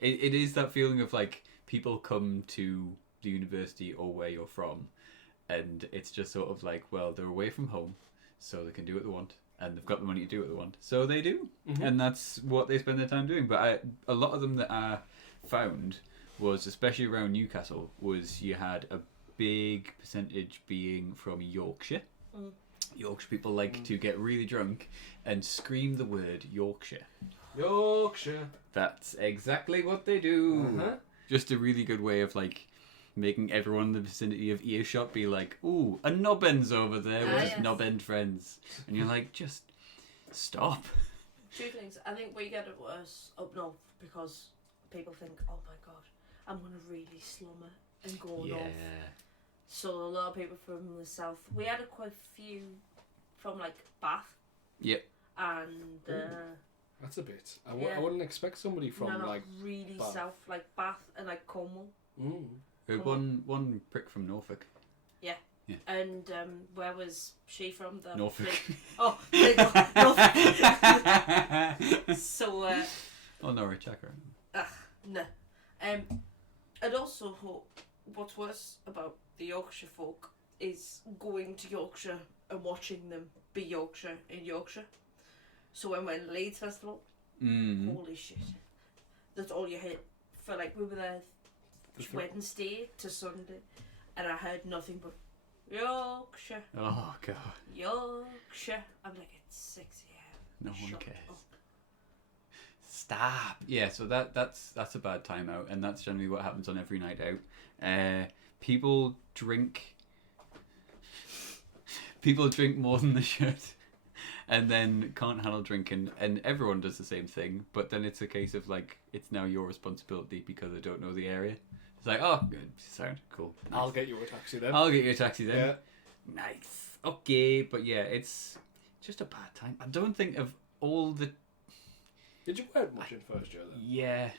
is that feeling of like people come to the university or where you're from, and it's just sort of like, well, they're away from home, so they can do what they want, and they've got the money to do what they want, so they do, and that's what they spend their time doing. But a lot of them that I found was, especially around Newcastle, was you had a big percentage being from Yorkshire. Yorkshire people like to get really drunk and scream the word Yorkshire. Yorkshire. That's exactly what they do. Just a really good way of like making everyone in the vicinity of earshot be like, ooh, a knobbend's over there with his knobbend friends. And you're like, just stop. Two things. I think we get it worse up north because people think, oh my god, I'm going to really slum it and go north. So a lot of people from the south. We had quite a few from like Bath. Yep. And that's a bit. I wouldn't expect somebody from like really Bath. south, like Bath and like Cornwall. One prick from Norfolk. Yeah. And where was she from? Norfolk. Oh, there you go. Norfolk. So. Norwich, Akron. No. I'd also hope what's worse about the Yorkshire folk is going to Yorkshire and watching them be Yorkshire in Yorkshire. So when we went to Leeds Festival, holy shit, that's all you heard. For like, we were there Wednesday to Sunday, and I heard nothing but Yorkshire. Oh god. Yorkshire. I'm like, it's 6 a.m. No one cares. Stop. Yeah, so that's a bad time out, and that's generally what happens on every night out. People drink more than they should, and then can't handle drinking, and everyone does the same thing, but then it's a case of like, it's now your responsibility because I don't know the area. It's like, oh, good, sound cool. Nice. I'll get you a taxi then. Yeah. Nice. Okay, but yeah, it's just a bad time. I don't think of all the... Did you go out much in first year then? Yeah,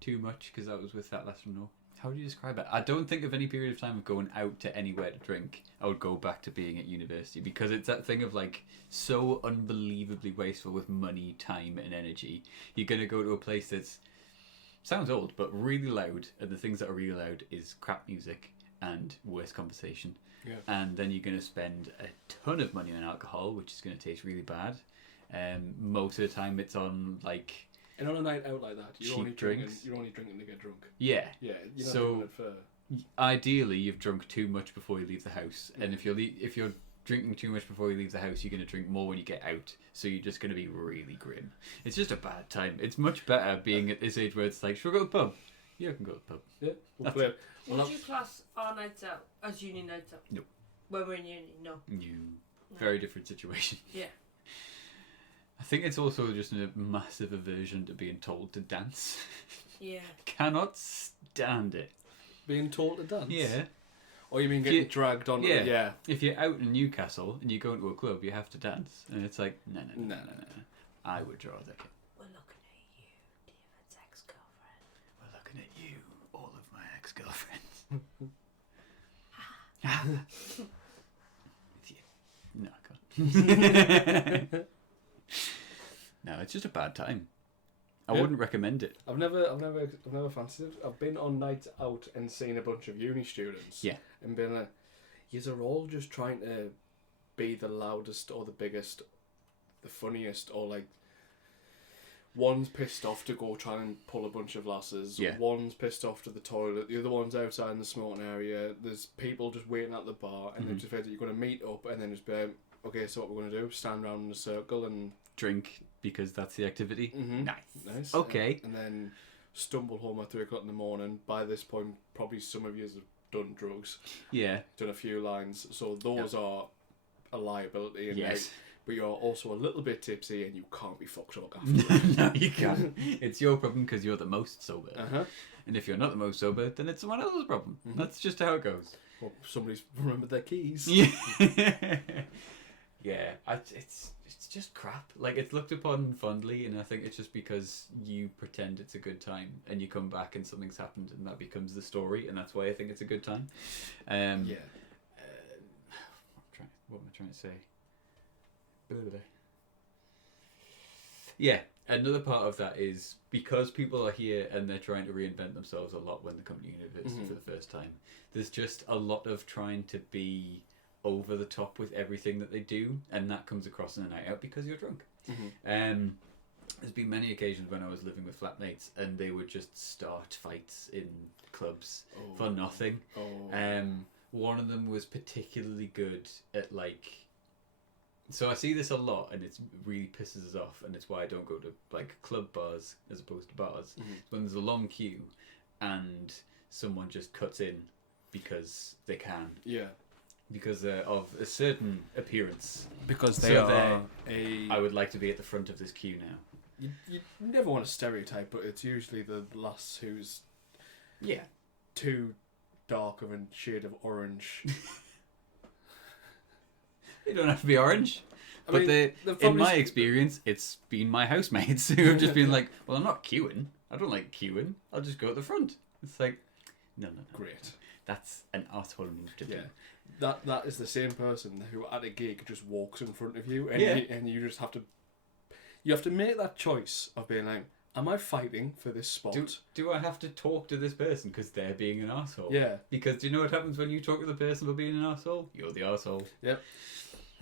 too much, because I was with that last from North. How would you describe it? I don't think of any period of time of going out to anywhere to drink I would go back to being at university, because it's that thing of like so unbelievably wasteful with money, time and energy. You're going to go to a place that's, sounds old, but really loud, and the things that are really loud is crap music and worse conversation. Yeah. And then you're going to spend a ton of money on alcohol, which is going to taste really bad. Most of the time it's on like... And on a night out like that, you're only drinks. You're only drinking to get drunk. Yeah. Yeah. You're not So doing it for... ideally, you've drunk too much before you leave the house, and if you're drinking too much before you leave the house, you're going to drink more when you get out. So you're just going to be really grim. It's just a bad time. It's much better being at this age where it's like, should we go to the pub? Yeah, I can go to the pub. Yeah. We'll play. Would you class our nights out as uni nights out? No. When we're in uni, no. Very different situation. Yeah. I think it's also just a massive aversion to being told to dance. Yeah. Cannot stand it. Being told to dance? Yeah. Or you mean getting dragged on? Yeah. If you're out in Newcastle and you go into a club, you have to dance. And it's like, no. I would draw the kid. We're looking at you, David's ex-girlfriend. We're looking at you, all of my ex-girlfriends. With you. No, I can't. No, it's just a bad time. I wouldn't recommend it. I've never fancied it. I've been on nights out and seen a bunch of uni students. Yeah. And been like, yous are all just trying to be the loudest or the biggest, the funniest, or like, one's pissed off to go try and pull a bunch of lasses. Yeah. One's pissed off to the toilet. The other one's outside in the smoking area. There's people just waiting at the bar, and they're just afraid that you're going to meet up, and then just be like, okay, so what we're going to do? Stand around in a circle and Drink, because that's the activity. nice. Okay. And then stumble home at 3 o'clock in the morning. By this point, probably some of you have done drugs, Yeah. done a few lines, so those are a liability. And Yes. but you're also a little bit tipsy, and you can't be fucked up afterwards. No, you can't. It's your problem because you're the most sober. Uh-huh. And if you're not the most sober, then it's someone else's problem. That's just how it goes. Well, somebody's remembered their keys. Yeah. Yeah. It's just crap. Like, it's looked upon fondly, and I think it's just because you pretend it's a good time, and you come back and something's happened, and that becomes the story, and that's why I think it's a good time. Yeah. What am I trying to say? Yeah, another part of that is because people are here and they're trying to reinvent themselves a lot when they come to university for the first time. There's just a lot of trying to be over the top with everything that they do, and that comes across in a night out because you're drunk. There's been many occasions when I was living with flatmates and they would just start fights in clubs for nothing. One of them was particularly good at, like, so I see this a lot, and it really pisses us off, and it's why I don't go to, like, club bars as opposed to bars. When there's a long queue and someone just cuts in because they can. Yeah. Because of a certain appearance. Because they are I would like to be at the front of this queue now. You never want to stereotype, but it's usually the lass who's too dark of a shade of orange. They don't have to be orange. But in my experience, it's been my housemates who have just been like, well, I'm not queuing. I don't like queuing. I'll just go at the front. It's like, no. Great. That's an asshole move to do. That is the same person who at a gig just walks in front of you, and and you just have to make that choice of being like, am I fighting for this spot? Do I have to talk to this person because they're being an arsehole? Yeah. Because do you know what happens when you talk to the person for being an arsehole? You're the arsehole. Yep.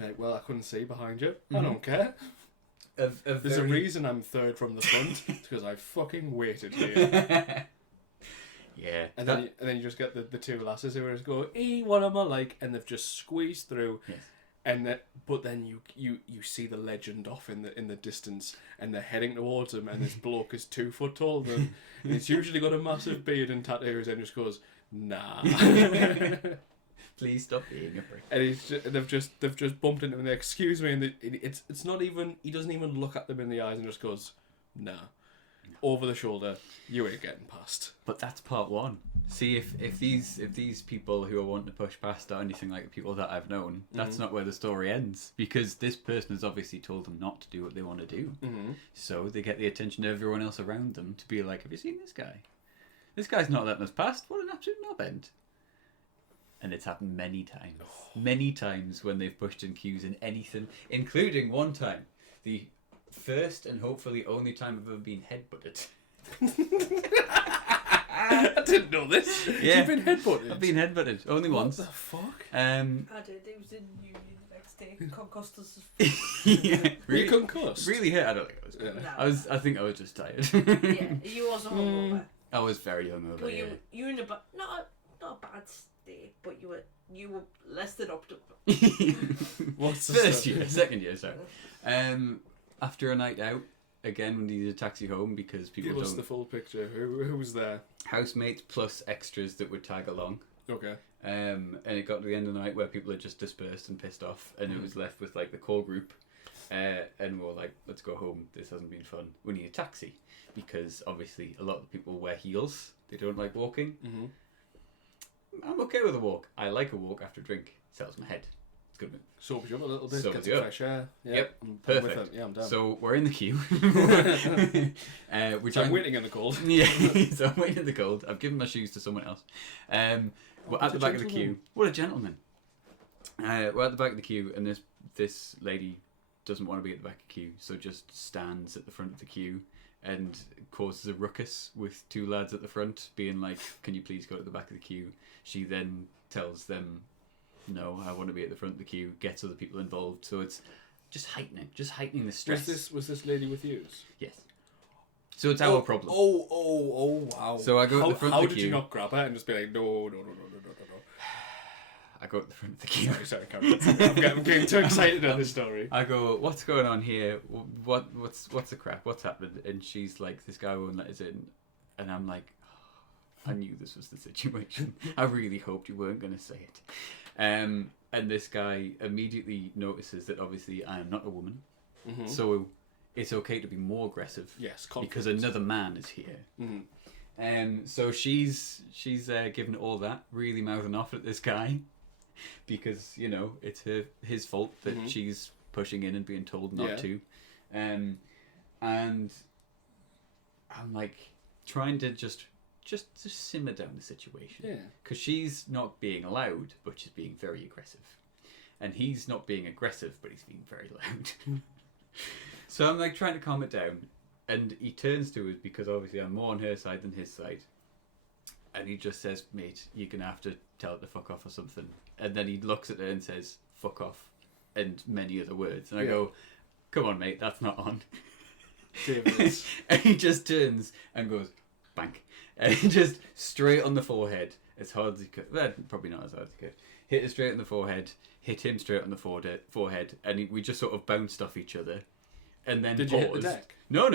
Like, well, I couldn't see behind you. I don't care. There's a reason I'm third from the front. It's because I fucking waited here. Yeah. And then you just get the two lasses who just go, what am I like? And they've just squeezed through. Yes. And but then you see the legend off in the distance, and they're heading towards him, and this bloke is 2 foot taller than them, and he's usually got a massive beard and tattoos, and just goes, nah. Please stop being a prick. And they've just bumped into him, and they excuse me, and it's not even, he doesn't even look at them in the eyes and just goes, nah. Over the shoulder, you ain't getting past. But that's part one. See, if these people who are wanting to push past are anything like the people that I've known, that's not where the story ends. Because this person has obviously told them not to do what they want to do. So they get the attention of everyone else around them to be like, have you seen this guy? This guy's not letting us past. What an absolute knobend. And it's happened many times. Many times when they've pushed in queues in anything, including one time. The first and hopefully only time I've ever been headbutted. I didn't know this. Yeah. You've been headbutted? I've been headbutted. Only once. What the fuck? I did. It was in uni the next day. Concussed us. Yeah. Were you concussed? Really hurt. I don't think I was. Yeah. I think I was just tired. Yeah, you wasn't hungover. I was very hungover. Well, you were in a not a bad state, but you were less than optimal. What's the First year, second year, sorry. After a night out, again, we needed a taxi home because people Give us the full picture. Who was there? Housemates plus extras that would tag along. Okay. And it got to the end of the night where people had just dispersed and pissed off, and it was left with like the core group, and we were like, let's go home. This hasn't been fun. We need a taxi because obviously a lot of the people wear heels. They don't like walking. I'm okay with a walk. I like a walk after a drink. Settles my head. It's good. Sobers you up a little bit, Sobers get you some up. fresh air. Yep, I'm with perfect. it. Yeah, I'm down. So we're in the queue. So I'm waiting in the cold. Yeah, so I'm waiting in the cold. I've given my shoes to someone else. We're at the back of the queue. What a gentleman. We're at the back of the queue, and this lady doesn't want to be at the back of the queue, so just stands at the front of the queue and causes a ruckus with two lads at the front, being like, "Can you please go to the back of the queue?" She then tells them, "No, I want to be at the front of the queue." Gets other people involved, so it's just heightening the stress. Was this lady with you? Yes. So it's our problem. Oh, wow. So I go at the front of the How did queue. you not grab her and just be like, no. I go at the front of the queue. Sorry, Karen. I'm getting too excited on this story. I go, "What's going on here? What's the crap? What's happened?" And she's like, "This guy won't let us in." And I'm like, I knew this was the situation. I really hoped you weren't going to say it. And this guy immediately notices that obviously I am not a woman. Mm-hmm. So it's okay to be more aggressive. Yes, because another man is here. Mm-hmm. So she's giving it all that, really mouthing off at this guy. Because, you know, it's his fault that she's pushing in and being told not to. And I'm like trying to just simmer down the situation. Yeah. Because she's not being loud, but she's being very aggressive. And he's not being aggressive, but he's being very loud. So I'm like trying to calm it down. And he turns to us because obviously I'm more on her side than his side. And he just says, "Mate, you're going to have to tell it to fuck off or something." And then he looks at her and says, "Fuck off," and many other words. And I go, "Come on, mate, that's not on." David. And he just turns and goes, bank. And he just straight on the forehead, as hard as he could. Well, probably not as hard as he could. Hit her straight on the forehead, hit him straight on the forehead, and we just sort of bounced off each other. And then Did you hit the deck? No,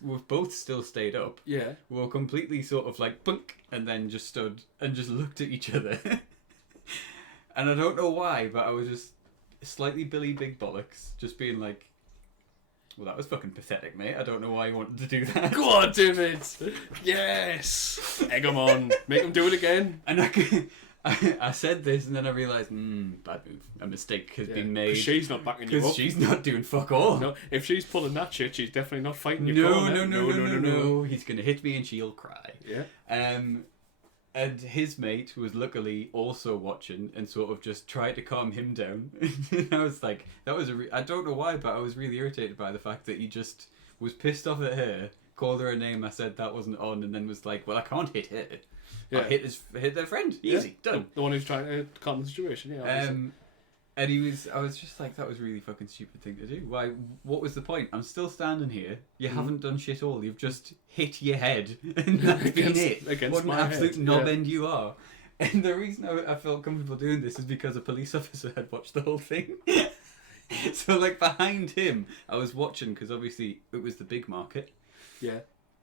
we've both still stayed up. Yeah. We were completely sort of like bunk, and then just stood and just looked at each other. And I don't know why, but I was just slightly Billy Big Bollocks, just being like, "Well, that was fucking pathetic, mate. I don't know why you wanted to do that." Go on, David. Yes. Egg him on. Make him do it again. And I said this, and then I realised, bad move. A mistake has been made. 'Cause she's not backing you Because up. she's not doing fuck all. No, if she's pulling that shit, she's definitely not fighting you. No. He's going to hit me and she'll cry. Yeah. And his mate was luckily also watching and sort of just tried to calm him down. And I was like, I don't know why, but I was really irritated by the fact that he just was pissed off at her, called her a name, I said that wasn't on, and then was like, "Well, I can't hit her. Yeah. I hit their friend. Easy, done." The one who's trying to calm the situation, yeah. obviously. And I was just like, that was a really fucking stupid thing to do. Why? What was the point? I'm still standing here. You haven't done shit all. You've just hit your head, and that's been it. Against What an my absolute head. knob end you are. And the reason I felt comfortable doing this is because a police officer had watched the whole thing. So like behind him, I was watching because obviously it was the big market. Yeah.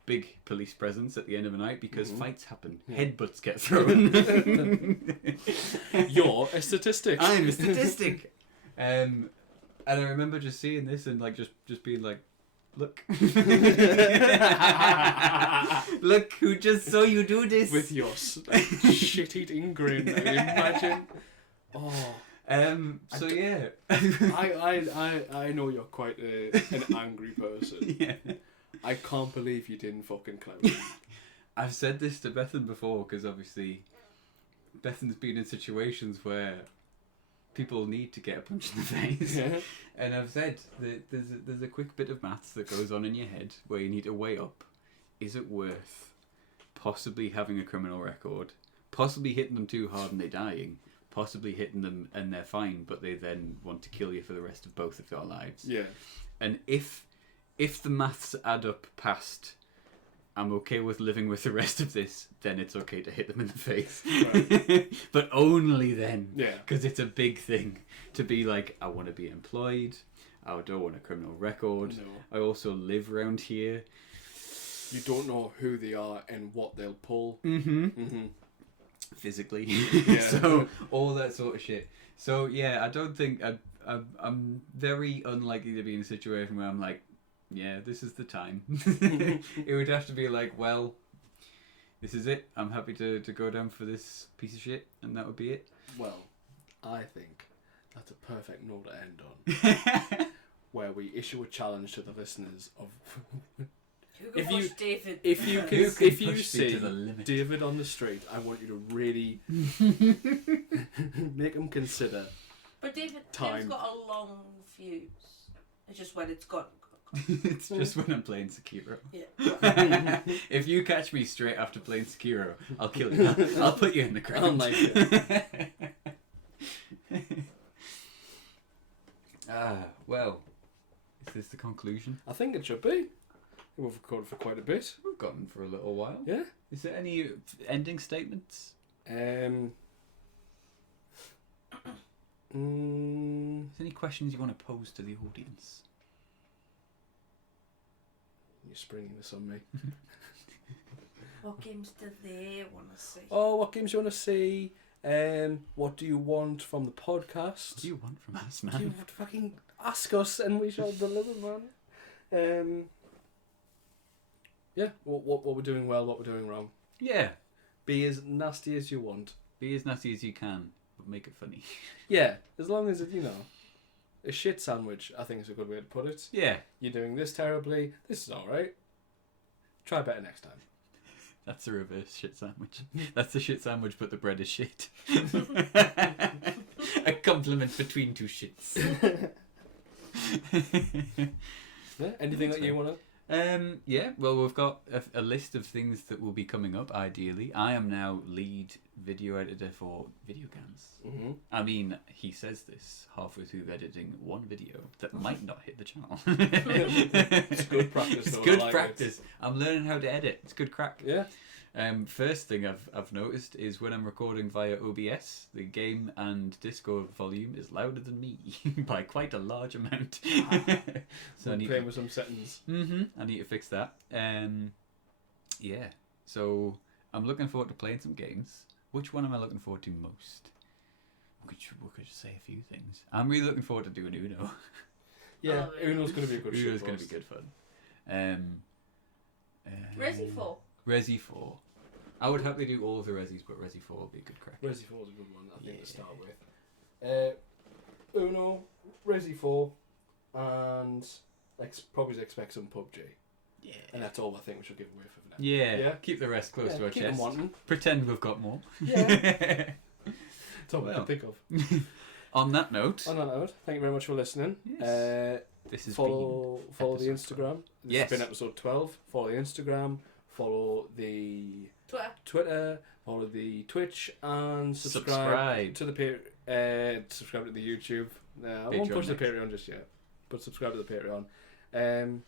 Big police presence at the end of the night because fights happen. Headbutts get thrown. You're a statistic. I'm a statistic. And I remember just seeing this and like just being like, "Look, look who just saw you do this With your shit-eating grin, I imagine. Oh. So yeah, I know you're quite an angry person. yeah. I can't believe you didn't fucking clown me. I've said this to Bethan before because obviously Bethan's been in situations where people need to get a punch in the face. Yeah. And I've said that there's a quick bit of maths that goes on in your head where you need to weigh up, is it worth possibly having a criminal record, possibly hitting them too hard and they're dying, possibly hitting them and they're fine but they then want to kill you for the rest of both of your lives. Yeah. And if the maths add up past I'm okay with living with the rest of this, then it's okay to hit them in the face. Right. But only then. Yeah. Because it's a big thing to be like, I want to be employed. I don't want a criminal record. No. I also live around here. You don't know who they are and what they'll pull. Physically. Yeah. So, all that sort of shit. So, yeah, I don't think... I'm very unlikely to be in a situation where I'm like, yeah, this is the time. It would have to be like, well, this is it. I'm happy to go down for this piece of shit, and that would be it. Well, I think That's a perfect note to end on. Where we issue a challenge to the listeners of Who can watch David? if you push me see to the limit? David on the street, I want you to really make him consider. But David's Time. got a long fuse. It's just when it's gone. It's just when I'm playing Sekiro. Yeah. If you catch me straight after playing Sekiro, I'll kill you. I'll put you in the ground. Unlike Well, is this the conclusion? I think it should be. We've recorded for quite a bit. We've gotten for a little while. Yeah. Is there any ending statements? Is Is there any questions you want to pose to the audience? You're springing this on me. What games do they want to see? Oh, what games do you want to see? What do you want from the podcast? What do you want from us, You man? would fucking ask us and we shall deliver, man. Yeah, what we're doing well, what we're doing wrong. Yeah. Be as nasty as you want. Be as nasty as you can, but make it funny. Yeah, as long as it, a shit sandwich, I think is a good way to put it. Yeah. You're doing this terribly, this is alright. Try better next time. That's the reverse shit sandwich. That's the shit sandwich, but the bread is shit. A compliment between two shits. Yeah, anything that you want to... Yeah, well, we've got a list of things that will be coming up, ideally. I am now lead video editor for video games. Mm-hmm. I mean, he says this halfway through editing one video that might not hit the channel. It's good practice, It's though, I good like practice. I'm learning how to edit. It's good crack. Yeah. First thing I've noticed is when I'm recording via OBS, the game and Discord volume is louder than me by quite a large amount. So I need Playing with some settings. I need to fix that. Yeah. So I'm looking forward to playing some games. Which one am I looking forward to most? We could say a few things. I'm really looking forward to doing Uno. Yeah, Uno's going to be a good shit. Uno's going to be good fun. Resi 4. Resi 4. I would happily do all of the Resis, but Resi 4 will be a good crack. Resi 4 is a good one, I think, to start with. Uno, Resi 4, and probably expect some PUBG. Yeah. And that's all I think we should give away for now. Yeah. Yeah. Keep the rest close to our keep them chest. wanting. Pretend we've got more. Yeah. That's all I Well. can think of. On that note, On that note, thank you very much for listening. Yes. This has Follow the episode Instagram. This Yes. has been episode 12. Follow the Instagram. Follow the Twitter. Follow the Twitch, and subscribe to the subscribe to the YouTube. I won't push the Patreon just yet, but subscribe to the Patreon. And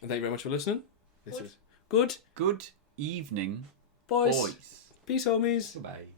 thank you very much for listening. This is good Good evening, boys. boys. Peace, homies. Goodbye.